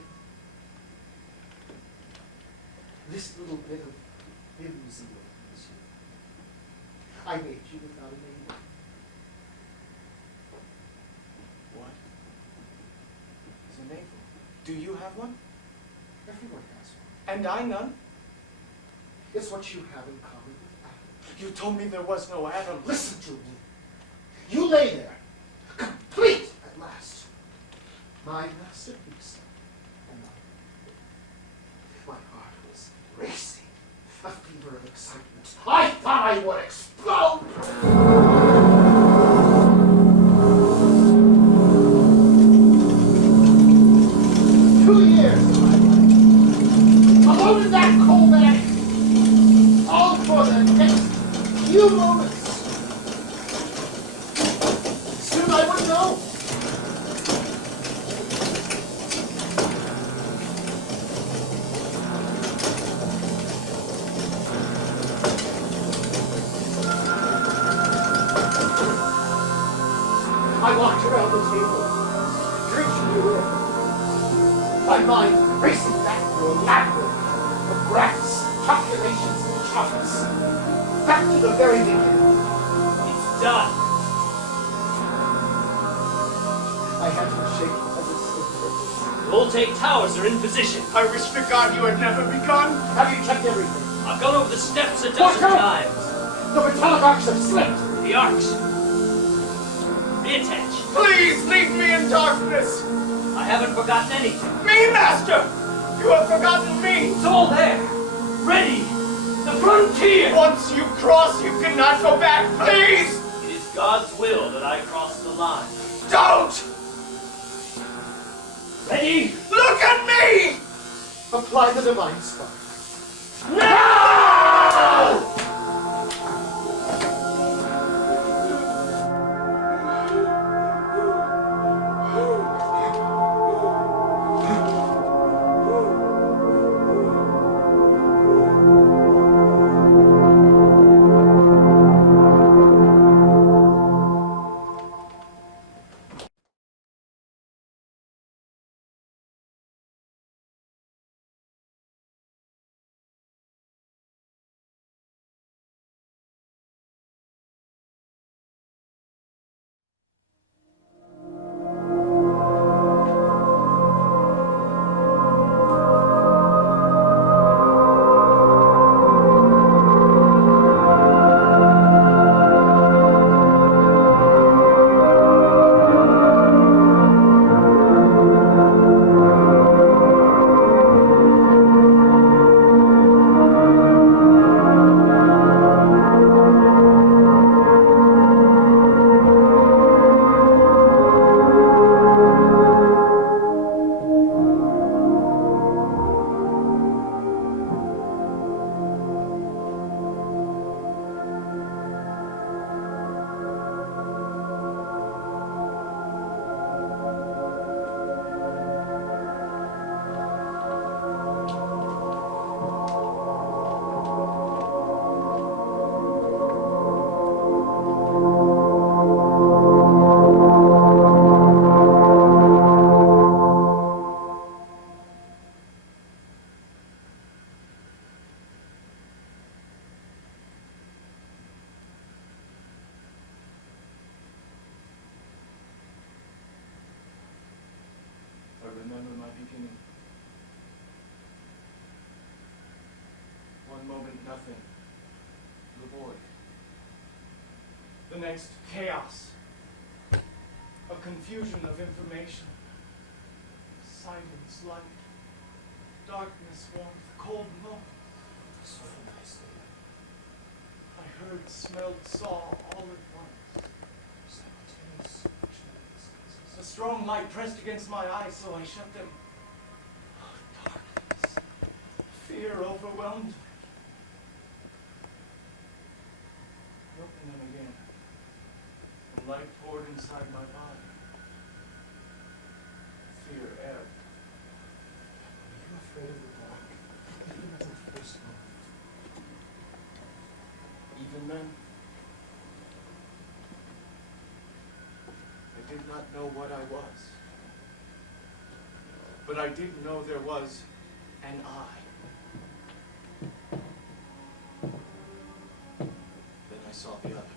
this little bit of whimsy is you. I made you without a name. What is a navel? Do you have one? Everyone has one. And I none? It's what you have in common with Adam. You told me there was no Adam. Listen to me. You lay there, complete at last. My masterpiece. And my heart was racing, a fever of excitement. I thought I would explode! 2 years of my life, alone in that cold attic, all for the next few moments. Soon I would know. I walked around the table, drinking you in. My mind racing back through a labyrinth of graphs, calculations, and charts. Back to the very beginning. It's done. I had to shake as it stood. The Voltaic towers are in position. I wish to God you had never begun. Have you checked everything? I've gone over the steps a Watch dozen out! times. The metallic arcs have slipped. The arcs. Reattach. Please leave me in darkness. I haven't forgotten anything. Me, Master! You have forgotten me. It's all there. Ready. The frontier. Once you cross, you cannot go back. Please! It is God's will that I cross the line. Don't! Ready? Look at me! Apply the divine spark. No! I remember my beginning. One moment, nothing. The void. The next, chaos. A confusion of information. Silence, light. Darkness, warmth, cold moment. So nicely. I heard, smelled, saw all at once. Simultaneous. A strong light pressed against my eyes, so I shut them. Darkness. Fear overwhelmed me. I opened them again. The light poured inside my body. Fear ebbed. Were you afraid of the dark? Even at the first moment. Even then, not know what I was. But I did know there was an I. Then I saw the other.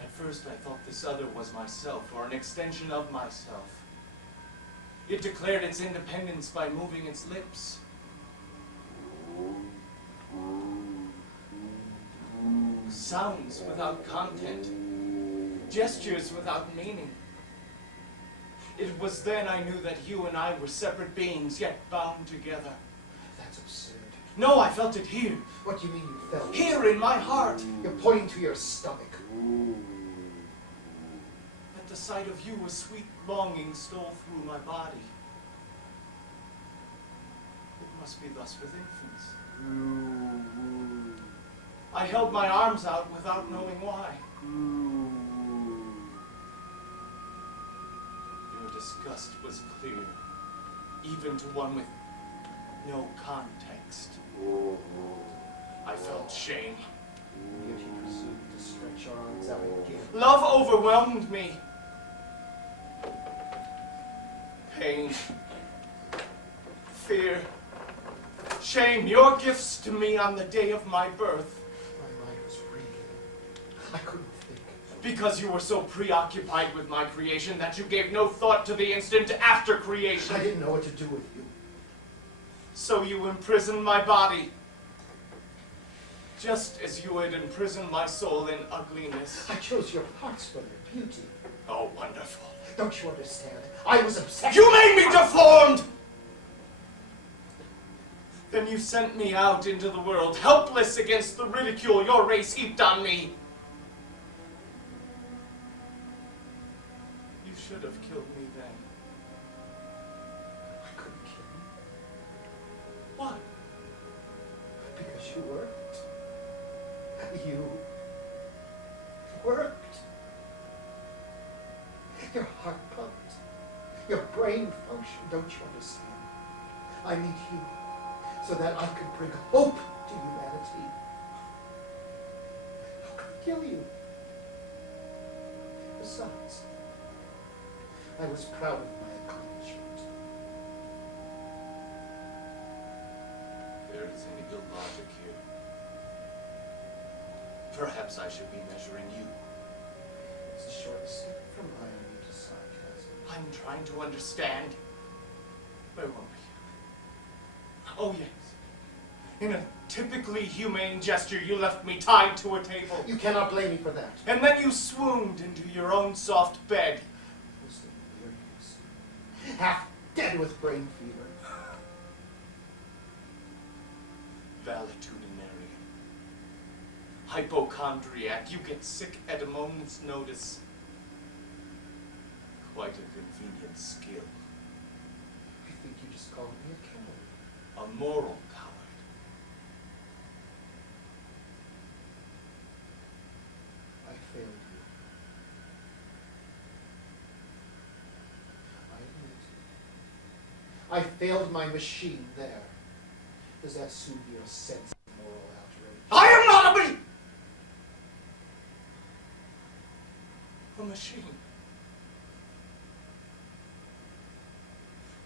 At first I thought this other was myself, or an extension of myself. It declared its independence by moving its lips. Sounds without content. Gestures without meaning. It was then I knew that you and I were separate beings, yet bound together. That's absurd. No, I felt it here. What do you mean you felt? Here in my heart. You're pointing to your stomach. At the sight of you, a sweet longing stole through my body. It must be thus with infants. I held my arms out without knowing why. Your disgust was clear, even to one with no context. I felt shame. Yet you presumed to stretch your arms out again. Love overwhelmed me. Pain, fear, shame, your gifts to me on the day of my birth. My mind was reeling. I couldn't think. Because you were so preoccupied with my creation that you gave no thought to the instant after creation. I didn't know what to do with you. So you imprisoned my body. Just as you had imprisoned my soul in ugliness. I chose your parts for their beauty. Oh, wonderful. Don't you understand? I was obsessed. You made me deformed! Then you sent me out into the world, helpless against the ridicule your race heaped on me. You should have killed me then. I couldn't kill you. Why? Because you worked. You worked. Your heart pumped. Your brain functioned. Don't you understand? I need you so that I could bring hope to humanity. How could I kill you? Besides, I was proud of my accomplishment. There is any illogic here. Perhaps I should be measuring you. It's a short step from irony to sarcasm. I'm trying to understand. Where were we? Oh, yes. In a typically humane gesture, you left me tied to a table. You cannot blame me for that. And then you swooned into your own soft bed. I was delirious. Half dead with brain fever. Valetudinarian. Hypochondriac. You get sick at a moment's notice. Quite a convenient skill. I think you just called me a coward. A moral coward. I failed you. I admit. I failed my machine there. Does that soothe your sense of moral outrage? I am not a machine.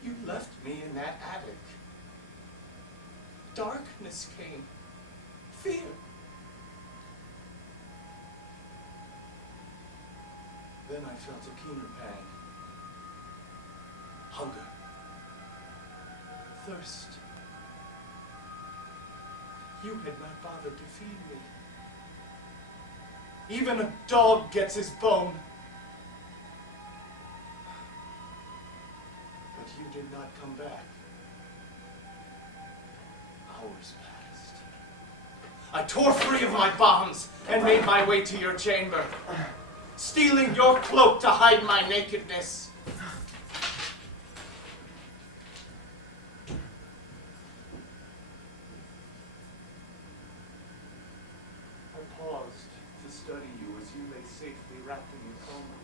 You left me in that attic. Darkness came. Fear. Then I felt a keener pang. Hunger. Thirst. You had not bothered to feed me. Even a dog gets his bone. But you did not come back. Hours passed. I tore free of my bonds and made my way to your chamber, stealing your cloak to hide my nakedness. I paused to study you as you lay safely wrapped in your coma.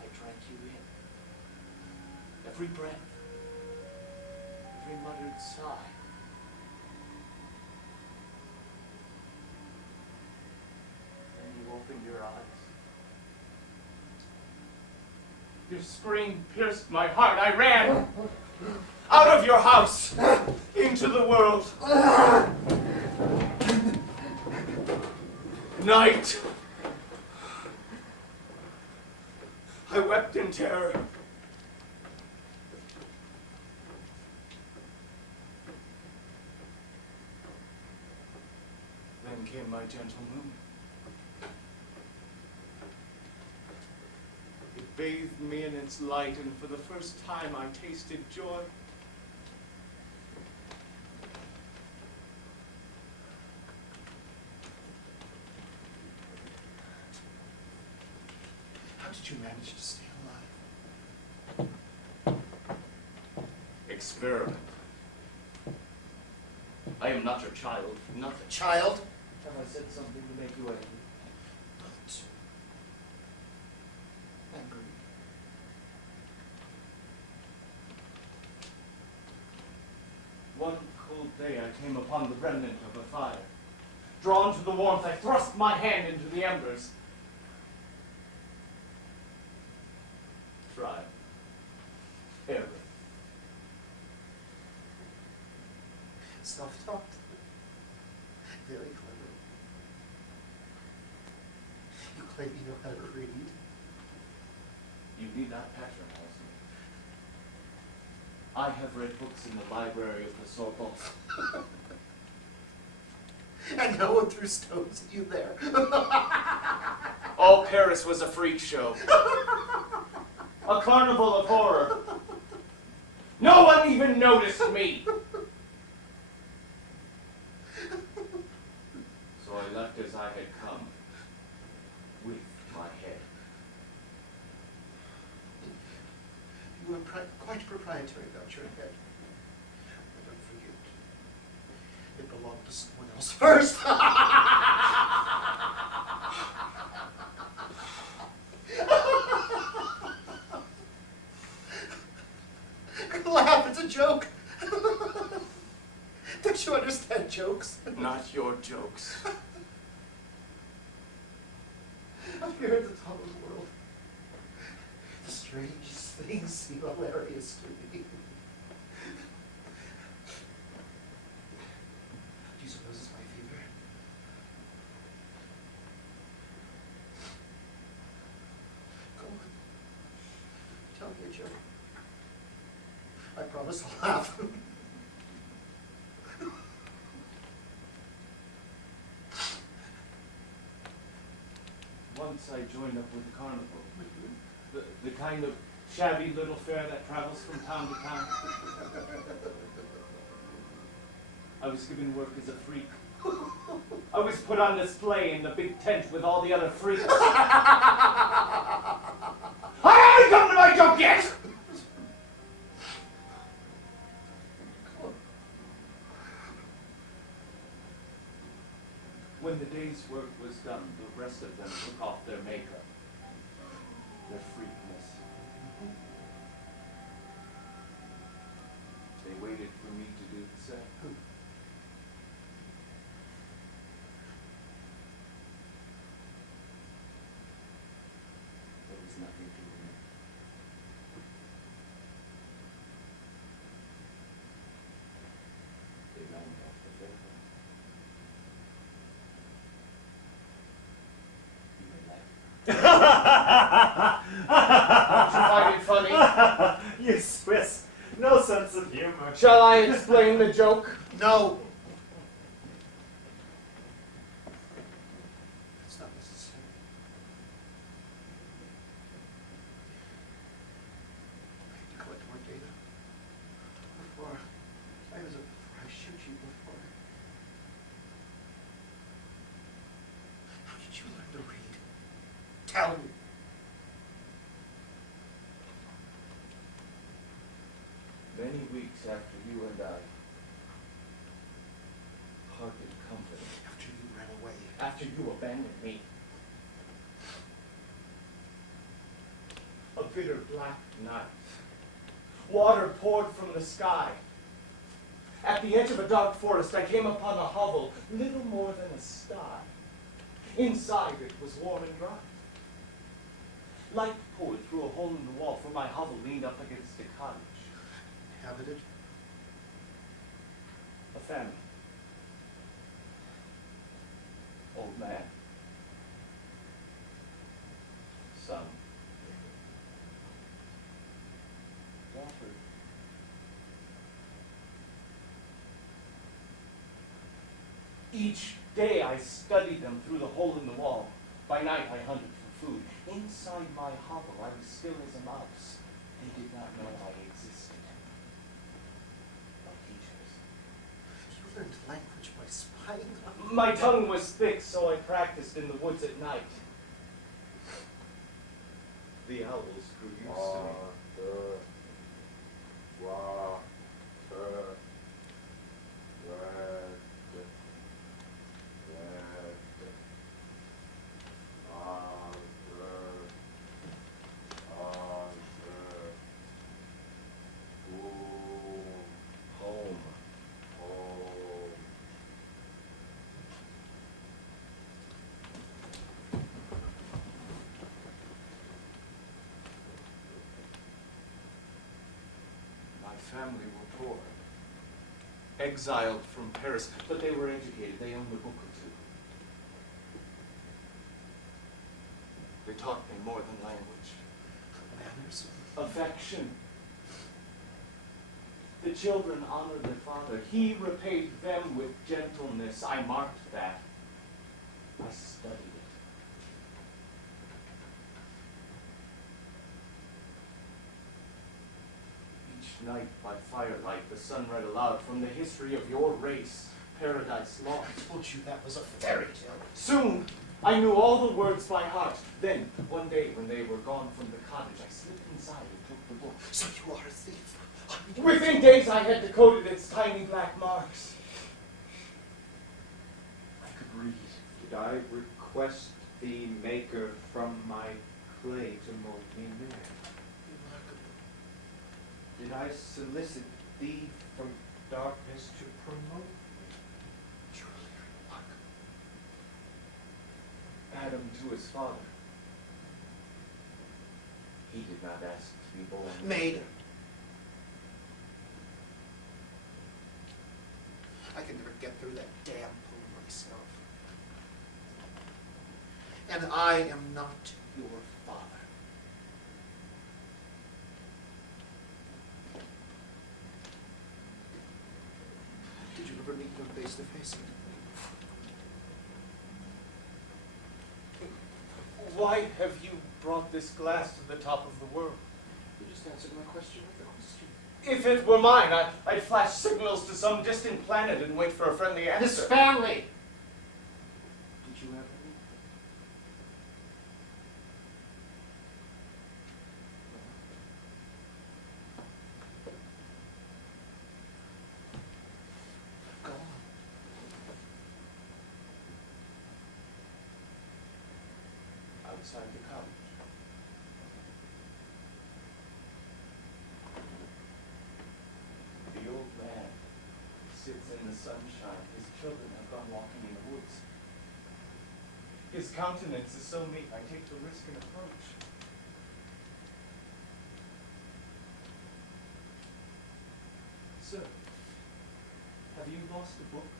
I drank you in. Every breath, every muttered sigh. Your scream pierced my heart. I ran out of your house into the world. Night. I wept in terror. Then came my gentle moon. It bathed me in its light, and for the first time I tasted joy. How did you manage to stay alive? Experiment. I am not your child, nothing. Child? Have I said something to make you angry? Not angry. One cold day I came upon the remnant of a fire. Drawn to the warmth, I thrust my hand into the embers. Try. Error. Self-taught. Very clever. You claim you know how to read. You need not patronize me. I have read books in the library of the Sorbonne. And no one threw stones at you there. All Paris was a freak show. A carnival of horror. No one even noticed me. So I left as I had come, with my head. You were quite proprietary about your head. But don't forget, it belonged to someone else first. Laugh, it's a joke. Don't you understand jokes? Not your jokes. Up here at the top of the world, the strangest things seem hilarious to me. Do you suppose it's my fever? Go on. Tell me a joke. I promise I'll laugh. Once I joined up with the carnival. The kind of shabby little fair that travels from town to town. I was given work as a freak. I was put on display in the big tent with all the other freaks. I haven't come to my joke yet! When the day's work was done, the rest of them took off their makeup, their freakness. They waited for me to do the same. There was nothing to me. They ran me off the fair. Don't you find it funny? You Swiss, no sense of humor. Shall I explain the joke? No. It's not necessary. I need to collect more data. Before I shoot you before. How did you learn to read? Tell me. Many weeks after you and I parted company, After you ran away. after you abandoned me, a bitter black night, water poured from the sky. At the edge of a dark forest, I came upon a hovel, little more than a sty. Inside it was warm and dry. Light poured through a hole in the wall, for my hovel leaned up against a cottage. Inhabited? A family. Old man. Son. Daughter. Each day I studied them through the hole in the wall. By night I hunted for food. Inside my hovel I was still as a mouse. They did not know I existed. My teachers. You learned language by spying on My tongue was thick, so I practiced in the woods at night. The owls grew used to me. Home. My family were poor, exiled from Paris, but they were educated. They owned a book or two. They taught me more than language. manners. Affection. The children honored their father. He repaid them with gentleness. I marked that. I studied it. Each night by firelight, the sun read aloud from the history of your race, Paradise Lost. I told you that was a fairy tale. Soon, I knew all the words by heart. Then, one day when they were gone from the cottage, I slipped inside and took the book. So you are a thief. Within days, I had decoded its tiny black marks. I could read. Did I request the maker from my clay to mold me man? Did I solicit thee from darkness to promote me? Truly remarkable. Adam to his father. He did not ask to be born. Maid. I can never get through that damn poem myself. And I am not your father. Did you ever meet him face to face? Why have you brought this glass to the top of the world? You just answered my question with a question. If it were mine, I'd flash signals to some distant planet and wait for a friendly answer. His family! Did you ever meet them? Go on. Outside the cottage. The old man sits in the sunshine. His children have gone walking in the woods. His countenance is so meek, I take the risk and approach. Sir, have you lost a book?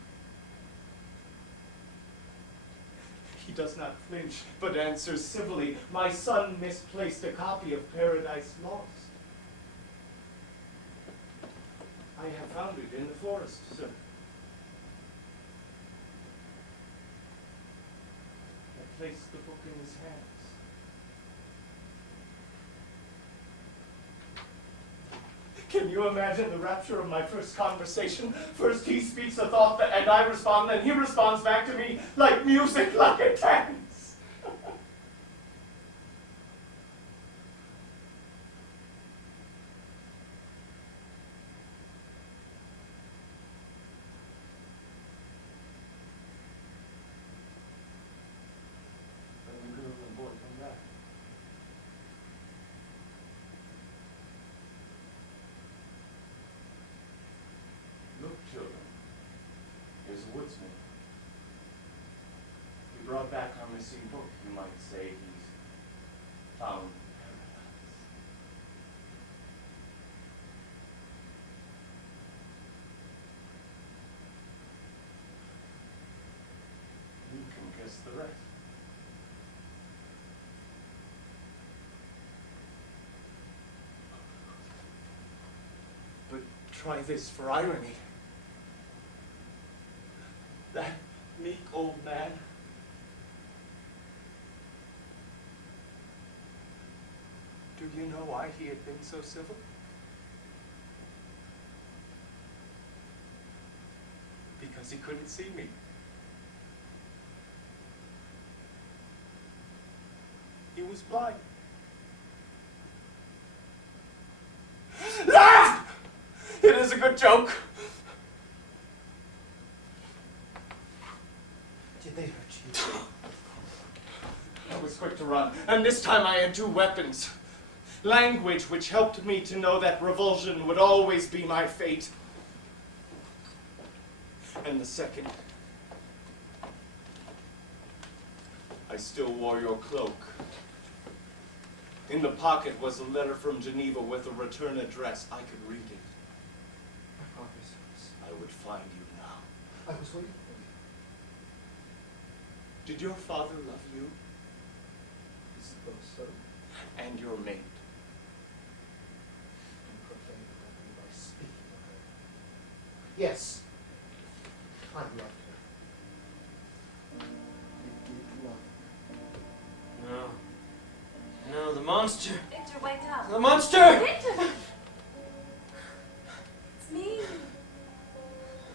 He does not flinch, but answers civilly, my son misplaced a copy of Paradise Lost. I have found it in the forest, sir. I placed the book in his hands. Can you imagine the rapture of my first conversation? First he speaks a thought, and I respond, then he responds back to me like music, like a dance. And the girl and boy come back. Look, children, here's a woodsman. He brought back our missing book. You might say he's found paradise. try this for irony. That meek old man. Do you know why he had been so civil? Because he couldn't see me. He was blind. Laugh! It is a good joke. Did they hurt you? I was quick to run, and this time I had two weapons. Language which helped me to know that revulsion would always be my fate. And the second, I still wore your cloak. In the pocket was a letter from Geneva with a return address. I could read it. My father's house. I would find you now. I was waiting for you. Did your father love you? I suppose so. And your mate? And profane only by speaking of her. Yes. I loved her. You did love her. No. No, the monster. Victor, wake up. The monster! Victor! It's me.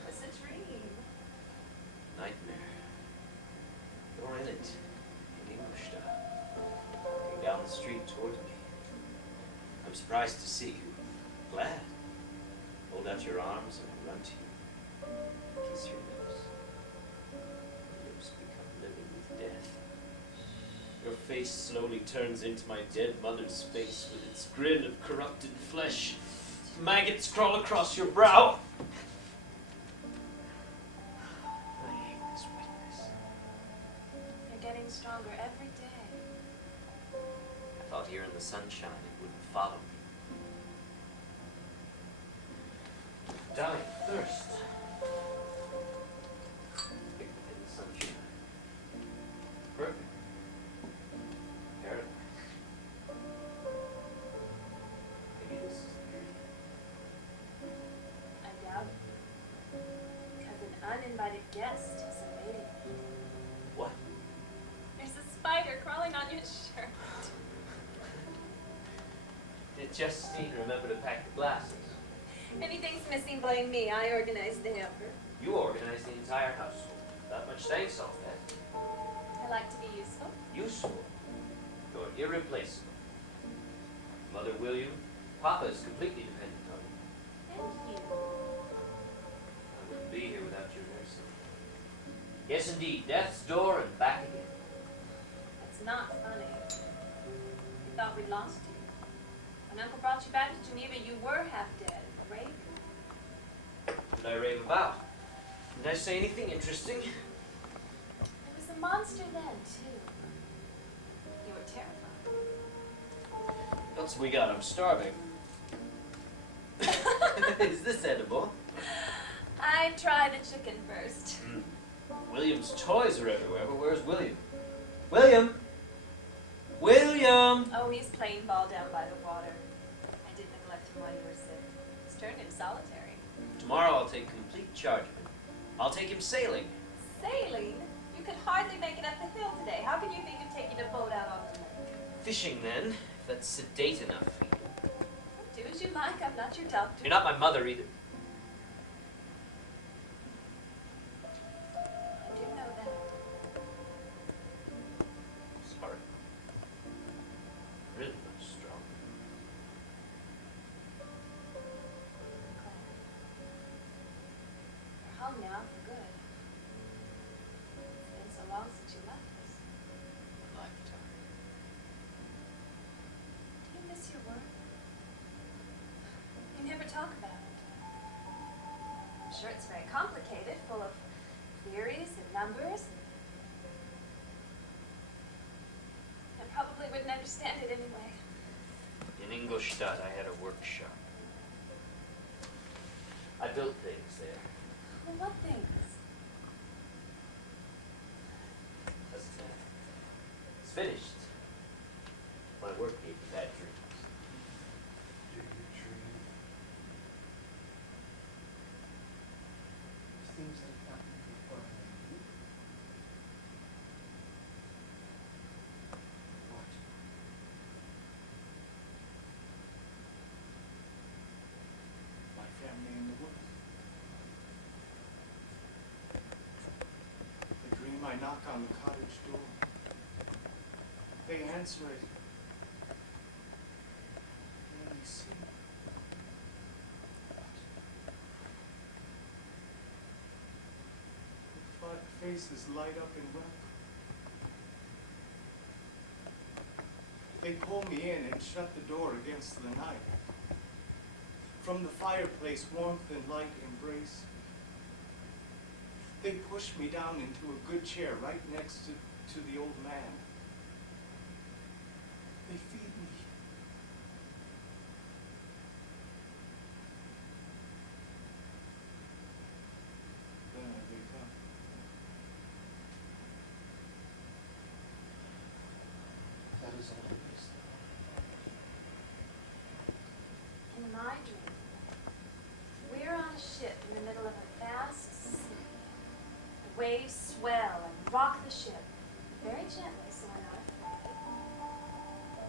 It's a dream. Nightmare. You're in it. In Ingolstadt. Walking down the street toward me. I'm surprised to see you. Glad. Hold out your arms and I run to you. Kiss your lips. Your lips become living with death. Your face slowly turns into my dead mother's face with its grin of corrupted flesh. Maggots crawl across your brow. I hate this weakness. You're getting stronger every day. I thought here in the sunshine it wouldn't follow me. Dying of thirst. In the sunshine. Perfect. Paradise. Maybe this is the dream. I doubt it. Because an uninvited guest has invaded me. What? There's a spider crawling on your shirt. Did just need to remember to pack the glasses. If anything's missing, blame me. I organized the hamper. You organized the entire household. That much thanks, all that. I like to be useful. Useful. You're irreplaceable. Mother William, Papa is completely dependent on you. And you. I wouldn't be here without your nursing. Yes, indeed. Death's door and back again. It's not funny. We thought we'd lost you. When Uncle brought you back to Geneva, you were half dead. Raving. What did I rave about? Did I say anything interesting? There was a monster then, too. You were terrified. What else we got? I'm starving. Is this edible? I'd try the chicken first. William's toys are everywhere, but where's William? William! William! Oh, he's playing ball down by the water. I did neglect him while you were sick. He's turned him solitary. Tomorrow I'll take complete charge of him. I'll take him sailing. Sailing? You could hardly make it up the hill today. How can you think of taking a boat out on the lake? Fishing, then, if that's sedate enough for you. Do as you like. I'm not your doctor. You're not my mother either. I do know that. Sorry. Really much stronger. I'm glad. You're home now for good. It's been so long since you left us. Lifetime. Do you miss your work? You never talk about it. I'm sure it's very complicated, full of theories and numbers. I probably wouldn't understand it anyway. In Ingolstadt, I had a workshop. I built things there. Well, what things? Doesn't matter. It's finished. My work gave me bad dreams. Do you dream? knock on the cottage door. They answer it. And then they see me. The faces light up in welcome. They pull me in and shut the door against the night. From the fireplace, warmth and light embrace. They push me down into a good chair right next to the old man. They feed me. Then I wake up. That is all there is. In my dream, we're on a ship in the middle of a vast sea. The waves swell and rock the ship, very gently so we're not afraid.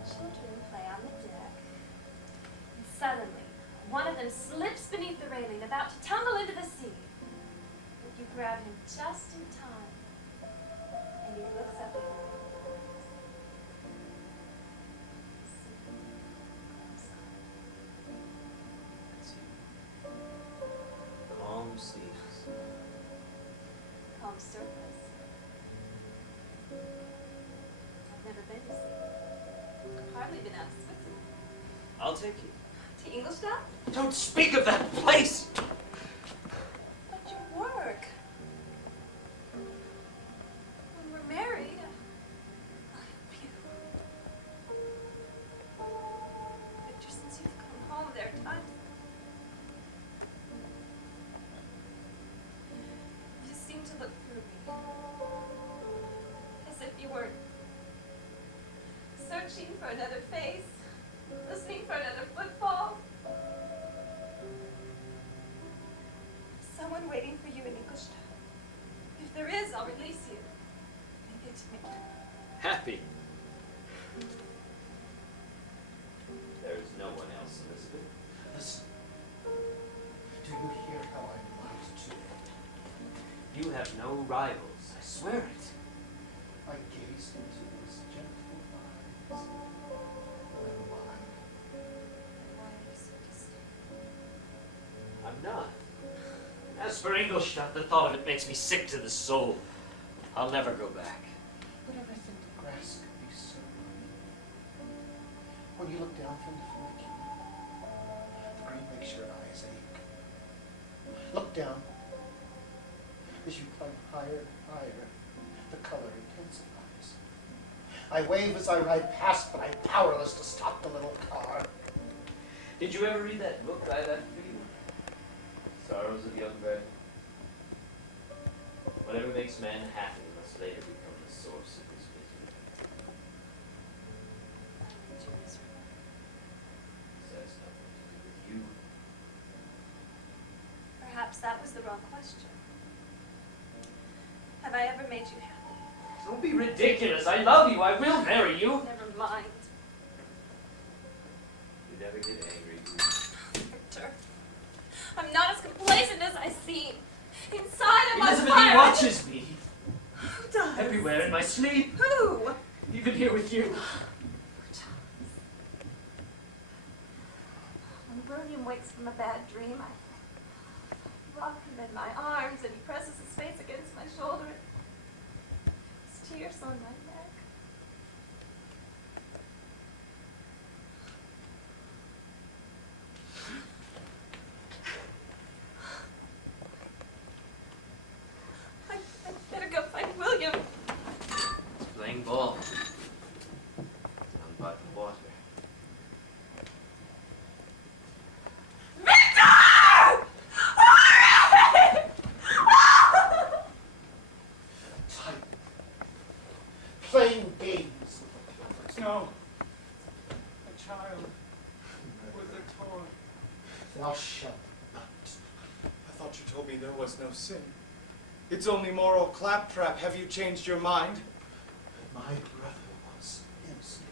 Children play on the deck. And suddenly, one of them slips beneath the railing, about to tumble into the sea. But you grab him just in time, and he looks up at you. Calm seas. Calm surface. I've never been to sea. Hardly been out to Switzerland. I'll take you. To Ingolstadt? Don't speak of that place! But your work. When we're married, I'll help you. Victor, since you've come home, there are times you seem to look through me. As if you were searching for another face, listening for another footfall. Someone waiting for you in Ingolstadt. If there is, I'll release you. Maybe it's me. Happy. There is no one else, Elizabeth. Listen. Do you hear how I lied to you? You have no rivals, I swear it. I gazed into those gentle eyes. I lied. Why are you so distant? I'm not. As for Ingolstadt, the thought of it makes me sick to the soul. I'll never go back. But everything the grass could be so green. When you look down from the flaking, the green makes your eyes ache. Look down. As you climb higher and higher, the color intensifies. I wave as I ride past, but I'm powerless to stop the little car. Did you ever read that book I left for you? Sorrows of Young Birth? Whatever makes man happy must later become the source of his misery. I made you miserable. This has nothing to do with you. Perhaps that was the wrong question. Have I ever made you happy? Don't be ridiculous. I love you. I will marry you. Never mind, You never get angry. Victor. I'm not as complacent as I seem. Inside of my Elizabeth, fire. he watches me. Who does? Everywhere in my sleep. Who? Even here with you. Who does? When William wakes from a bad dream, I rock him in my arms and he presses his face against my shoulder and his tears on my neck. I'd better go find William. He's playing ball. Down by the water. Tight. Playing games. No. A child with a toy. Thou shalt not. I thought you told me there was no sin. It's only moral claptrap. Have you changed your mind? My brother was innocent.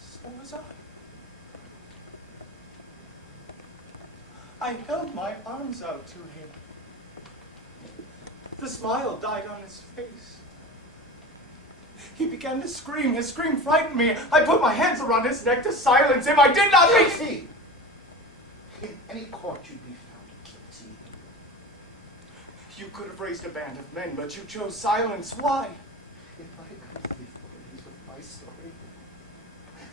So was I. I held my arms out to him. The smile died on his face. He began to scream. His scream frightened me. I put my hands around his neck to silence him. I did not think... Guilty! In any court you'd be found guilty. You could have raised a band of men, but you chose silence. Why? If I could the authorities with my story,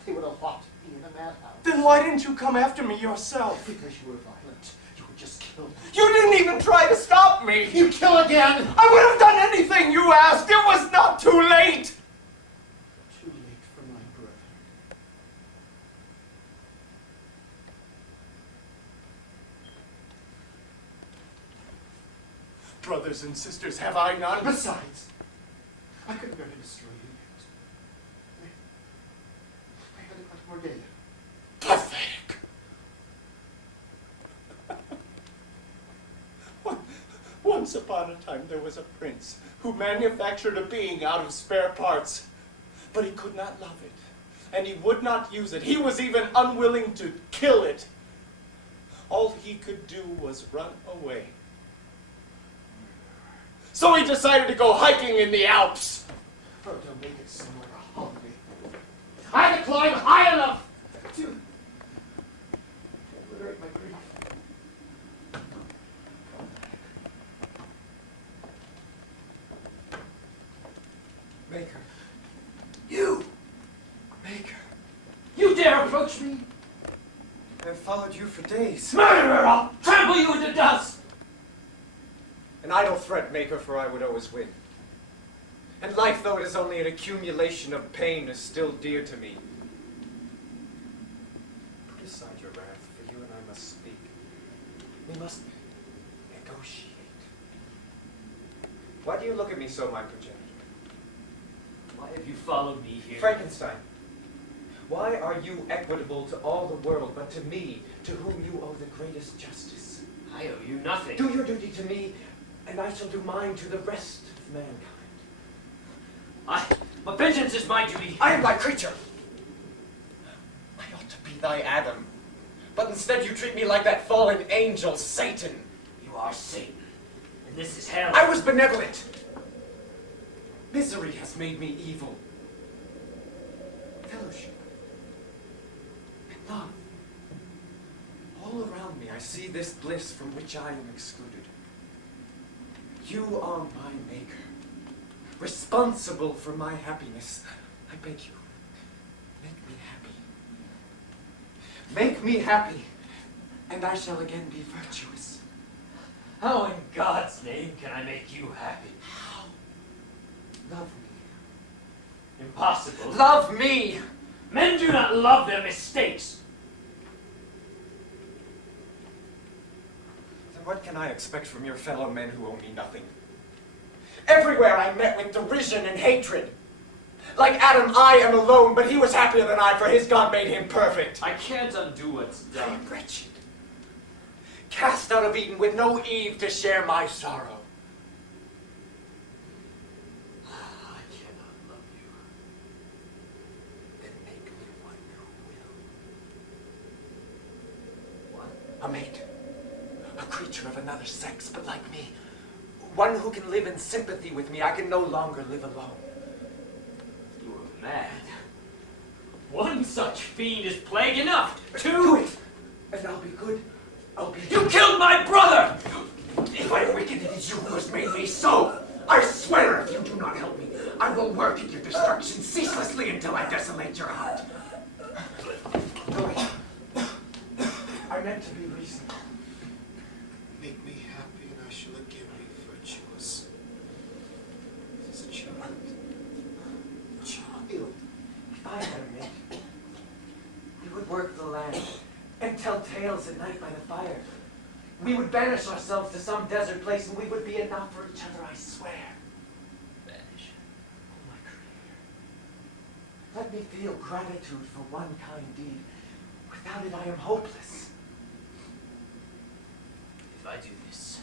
they would have locked me in a madhouse. Then why didn't you come after me yourself? Because you were violent. You would just kill me. You didn't even try to stop me. You kill again! I would have done anything you asked. It was not too late. Too late for my brother. Brothers and sisters, have I none? Besides, I couldn't bear to destroy you yet. I had to collect more data. Pathetic. Once upon a time there was a prince who manufactured a being out of spare parts, but he could not love it, and he would not use it. He was even unwilling to kill it. All he could do was run away. So he decided to go hiking in the Alps. Oh, don't make it seem like a holiday. I had to climb high enough to obliterate my grief. Maker. You! Maker. You dare approach me? I've followed you for days. Murderer! I'll trample you into dust! An idle threat, Maker, for I would always win. And life, though it is only an accumulation of pain, is still dear to me. Put aside your wrath, for you and I must speak. We must negotiate. Why do you look at me so, my progenitor? Why have you followed me here? Frankenstein, why are you equitable to all the world, but to me, to whom you owe the greatest justice? I owe you nothing. Do your duty to me, and I shall do mine to the rest of mankind. But vengeance is my duty. I am thy creature. I ought to be thy Adam, but instead you treat me like that fallen angel, Satan. You are Satan, and this is hell. I was benevolent. Misery has made me evil. Fellowship and love. All around me I see this bliss from which I am excluded. You are my maker, responsible for my happiness. I beg you, make me happy. Make me happy, and I shall again be virtuous. How in God's name can I make you happy? How? Love me. Impossible. Love me! Men do not love their mistakes. Then what can I expect from your fellow men who owe me nothing? Everywhere I met with derision and hatred. Like Adam, I am alone, but he was happier than I, for his God made him perfect. I can't undo what's I done. am wretched. Cast out of Eden with no Eve to share my sorrow. I cannot love you. Then make me one who will. What? A mate. A creature of another sex, but like me. One who can live in sympathy with me. I can no longer live alone. You are mad. One such fiend is plague enough. Do Two. it, and I'll be good. I'll be. You killed my brother! If I am wicked, it is you who has made me so. I swear, if you do not help me, I will work at your destruction ceaselessly until I desolate your heart. Do it. I meant to be reasonable. Make me happy and I shall again be virtuous. This is a child. Child. If I had a mate, we would work the land and tell tales at night by the fire. We would banish ourselves to some desert place and we would be enough for each other, I swear. Vanish. Oh, my Creator, let me feel gratitude for one kind deed. Without it, I am hopeless. If I do this,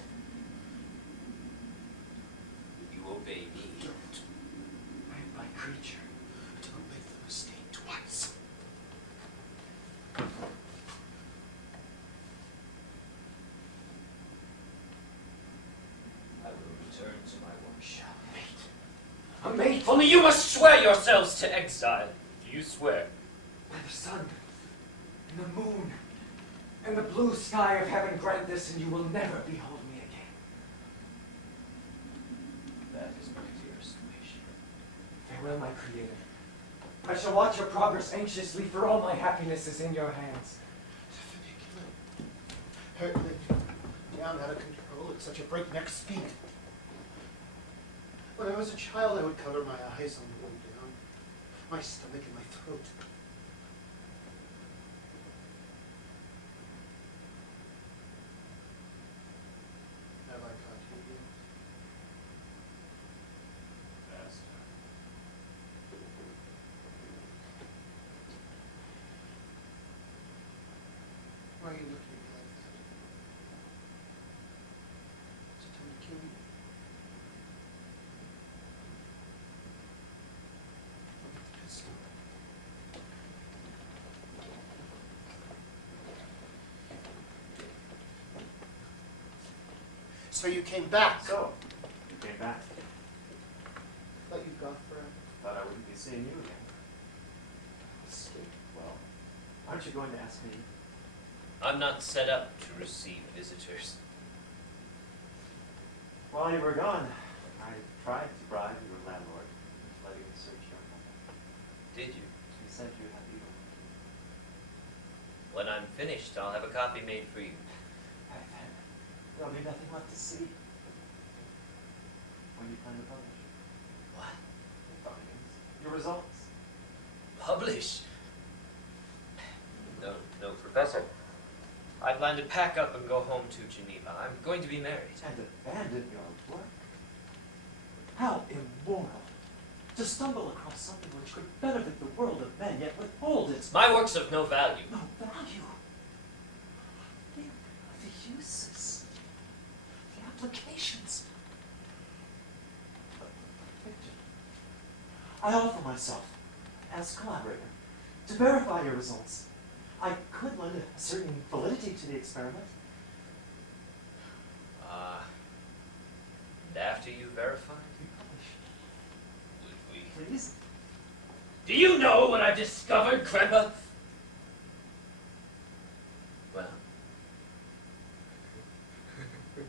will you obey me? Don't. I am thy creature. Don't make the mistake twice. I will return. return to my workshop. A mate? Only you must swear yourselves to exile. Do you swear? By the sun, and the moon, and the blue sky of heaven grant this, and you will never behold me again. That is my dearest wish. Farewell, my creator. I shall watch your progress anxiously, for all my happiness is in your hands. Hurtling, down out of control at such a breakneck speed. When I was a child, I would cover my eyes on the way down, my stomach and my throat. Have I caught you yet? Master. Why are you looking at me like that? Is it time to kill me? I'll get the pistol. So you came back. So, you came back. Thought you'd gone forever. Thought I wouldn't be seeing you again. Well, aren't you going to ask me? I'm not set up to receive visitors. While you were gone, I tried to bribe your landlord into letting me search your home. Did you? He said you had evil. When I'm finished, I'll have a copy made for you. Back then, there'll be nothing left to see. When do you plan to publish? What? Your findings, your results. Publish? No, Professor. I plan to pack up and go home to Geneva. I'm going to be married. And abandon your work? How immoral. To stumble across something which could benefit the world of men, yet withhold its My work's of no value. no value. Think of the uses, the applications. Victor, I offer myself as collaborator to verify your results. I could lend a certain validity to the experiment. And after you verified, We publish. would we? Please? Do you know what I've discovered, Krempa? Well, you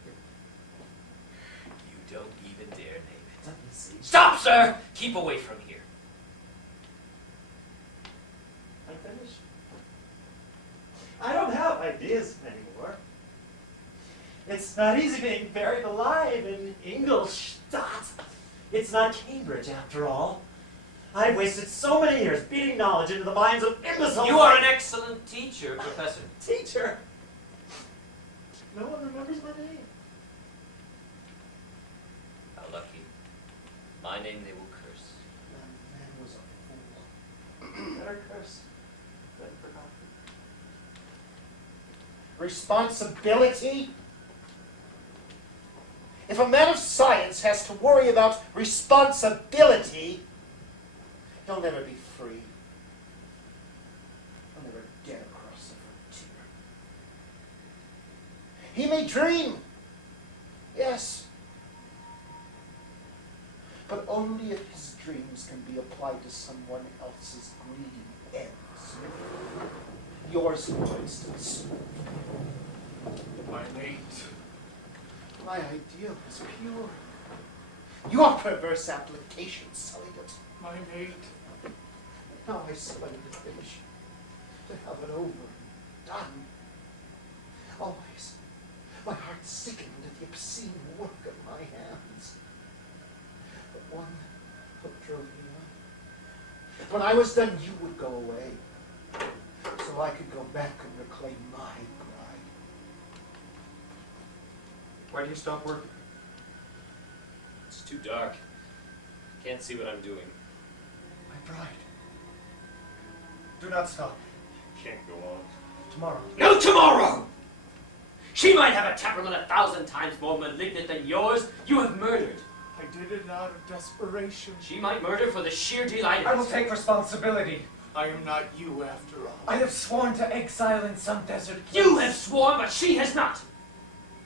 don't even dare name it. Let me see. Stop, sir! Keep away from here. I'm finished. I don't have ideas anymore. It's not easy being buried alive in Ingolstadt. It's not Cambridge, after all. I've wasted so many years beating knowledge into the minds of imbeciles. You are an excellent teacher, Professor. teacher. No one remembers my name. How lucky. My name they will curse. That man was a fool. Better cursed than forgotten. Responsibility? If a man of science has to worry about responsibility, he'll never be free. He'll never dare cross the frontier. He may dream, yes, but only if his dreams can be applied to someone else's greedy ends. Yours, for instance. My mate. My ideal is pure. Your perverse application sullied it. My mate. Now I sweat to finish, to have it over and done. Always, my heart sickened at the obscene work of my hands. But one hook drove me on. When I was done, you would go away, so I could go back and reclaim my bride. Why do you stop working? It's too dark. Can't see what I'm doing. My bride. Do not stop. Can't go on. Tomorrow. No tomorrow! She might have a temperament 1,000 times more malignant than yours. You have murdered. I did it out of desperation. She might murder for the sheer delight I of will it. take responsibility. I am not you after all. I have sworn to exile in some desert place. You have sworn, but she has not.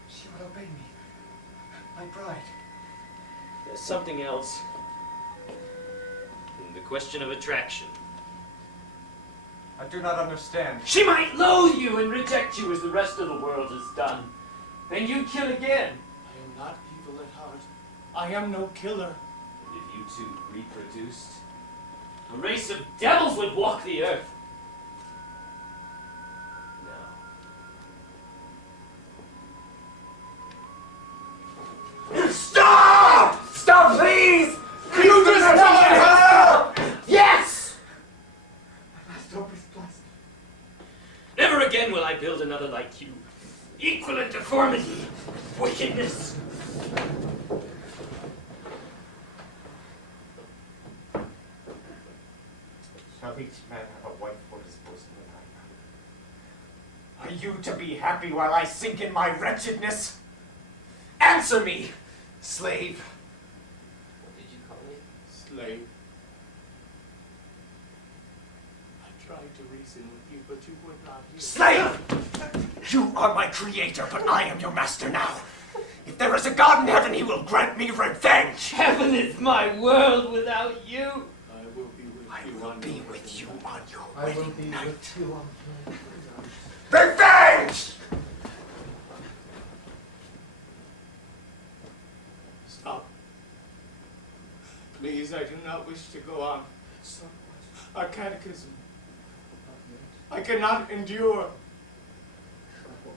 She would obey me. My bride. There's something else. The question of attraction. I do not understand. She might loathe you and reject you as the rest of the world has done. Then you'd kill again. I am not evil at heart. I am no killer. And if you two reproduced, a race of devils would walk the earth. No. Stop! Stop, please! You destroy her! Yes! Don't be blessed. Never again will I build another like you. Equal in deformity, wickedness. Shall each man have a wife for his bosom and I? Are you to be happy while I sink in my wretchedness? Answer me, slave. What did you call me? Slave. I tried to reason with you, but you would not hear. Slave! You are my creator, but I am your master now. If there is a God in heaven, he will grant me revenge. Heaven is my world without you. I will be with I you will on be your with you wedding on your I will wedding be night. with you on Revenge! Stop. Please, I do not wish to go on. Stop. Our catechism. Not yet. I cannot endure. Not what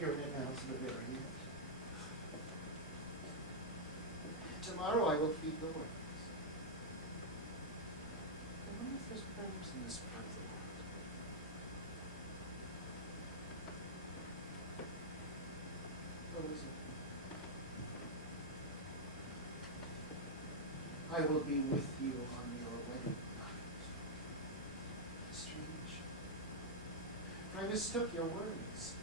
we You're in it now to the very end. Tomorrow I will feed the worms. I wonder if there's worms in this part of the world. What is it? I will be with you on your wedding night. Strange. For I mistook your words.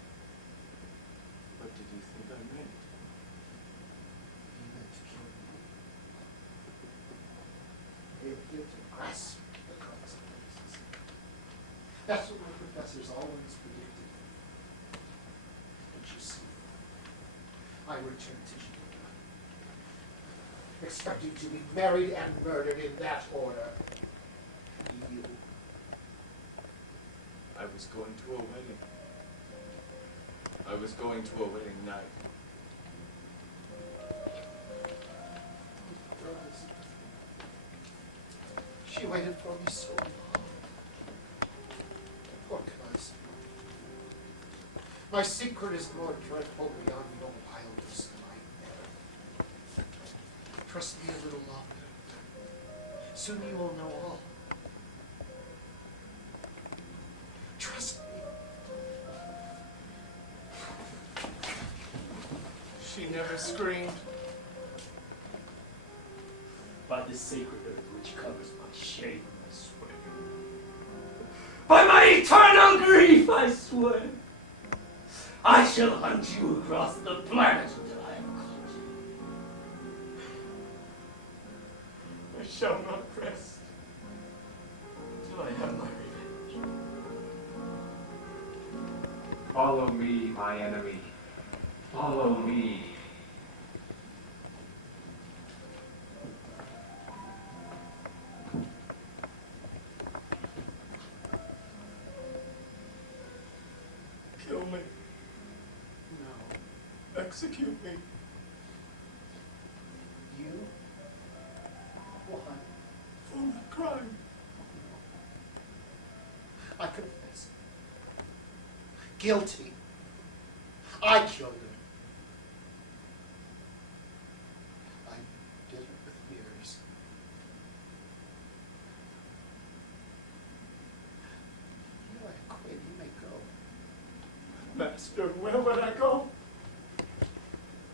What did you think I meant? You meant to kill me. I appear to grasp the consequences. That's what my professors always predicted. But you see, I returned to Geneva, expecting to be married and murdered in that order. You. I was going to a wedding. I was going to a wedding night. She waited for me so long. What can I say? My secret is more dreadful beyond your wildest nightmare. Trust me a little longer. Soon you will know all. Trust me. She never screamed. By the sacred earth which covers my shame, I swear. By my eternal grief, I swear. I shall hunt you across the planet until I have caught you. I shall not rest until I have my revenge. Follow me, my enemy. Follow me. Kill me. No. Execute me. You? Why? For my crime. I confess. Guilty. I killed her. I did it with fears. You are quit. You may go. Master, where would I go?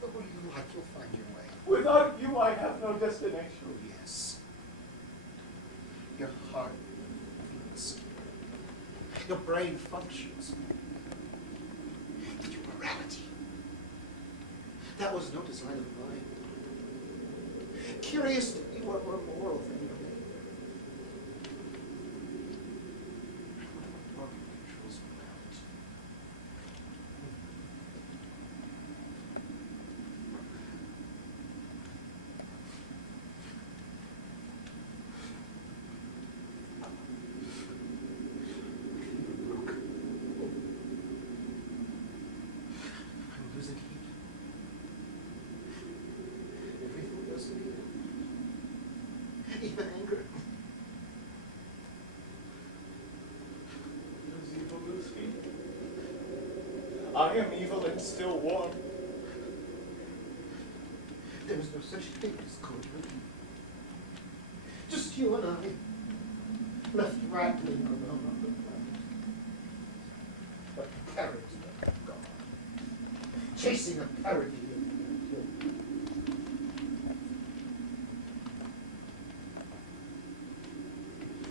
But where you like, you'll find your way. Without you, I have no destination. Oh, yes. Your heart beats. Your brain functions. And your morality. That was no design of mine. Curious that you are more moral than your neighbor. What controls morality? I am evil and still warm. There is no such thing as good or evil. Just you and I, left rattling around on the planet. Like parrots that have gone, chasing a parody of their kill.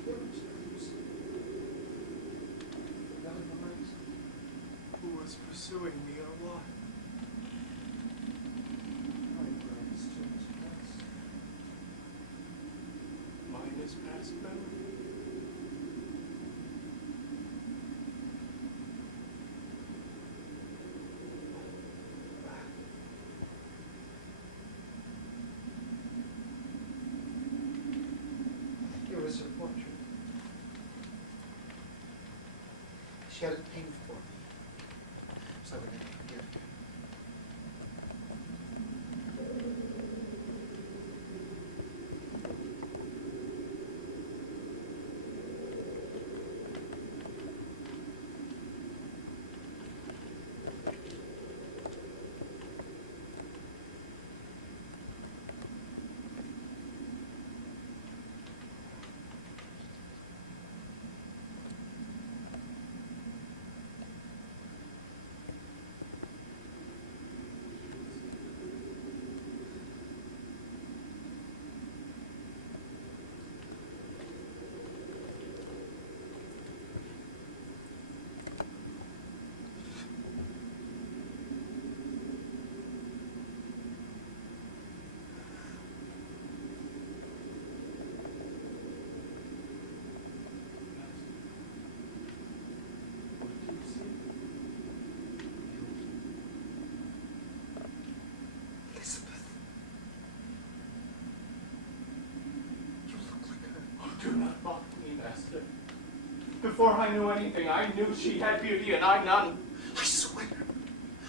There was dreams. Memories. Who was pursuing me or what? My brain still is past. Mine is past memory. Here was her portrait. She had it painted for me, so I would never forget her. Do not mock me, Master. Before I knew anything, I knew she had beauty and I none. I swear,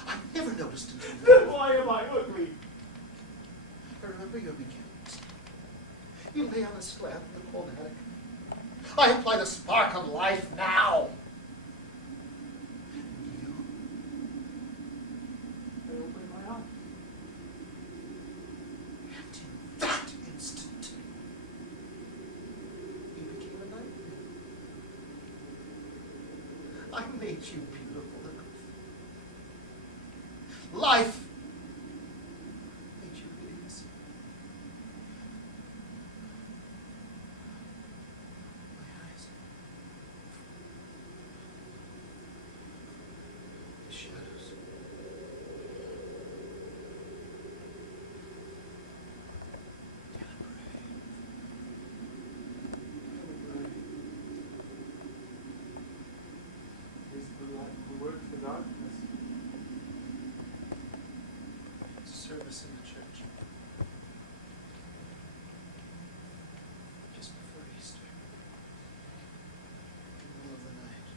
I never noticed until Then why am I ugly? I remember your beginnings. You lay on a slab in the cold attic. I apply the spark of life now. And you, I opened my eyes. and in that instant, you became a nightmare. I made you beautiful enough. Life made you hideous. My eyes. The shadows. Is the light the word for darkness? Service in the church. Just before Easter. In the middle of the night.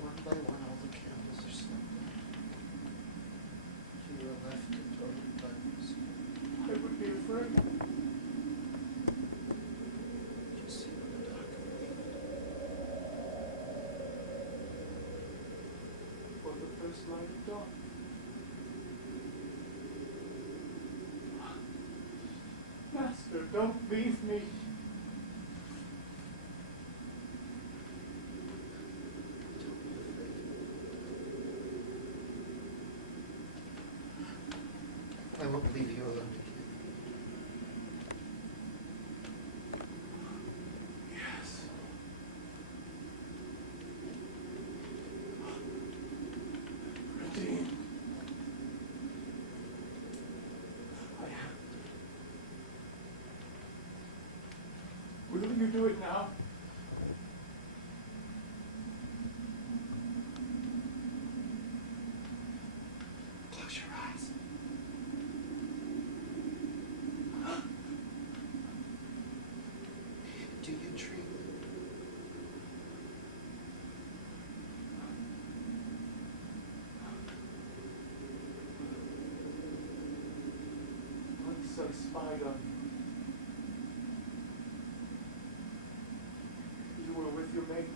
One by one, all the candles are snuffed out. You are left in total darkness. I would be afraid. Just sit in the dark and wait. For the first light of dawn. Master, don't leave me. Don't be afraid. I won't leave you alone again. Yes. Redeemed. I am. Will you do it now? Close your eyes. Do you dream? Once I spied on you. You were with your mate.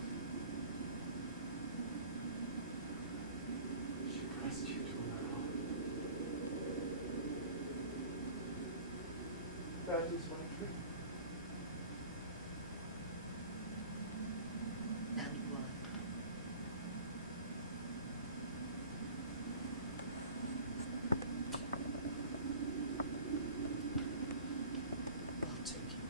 That is my dream. And mine. I'll take you.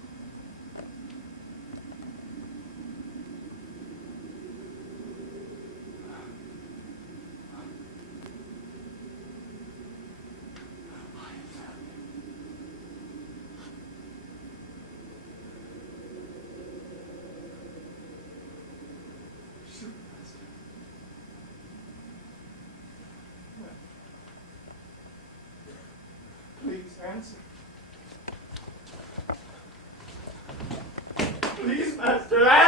Shoot, Master. Please answer. Please, Master, answer!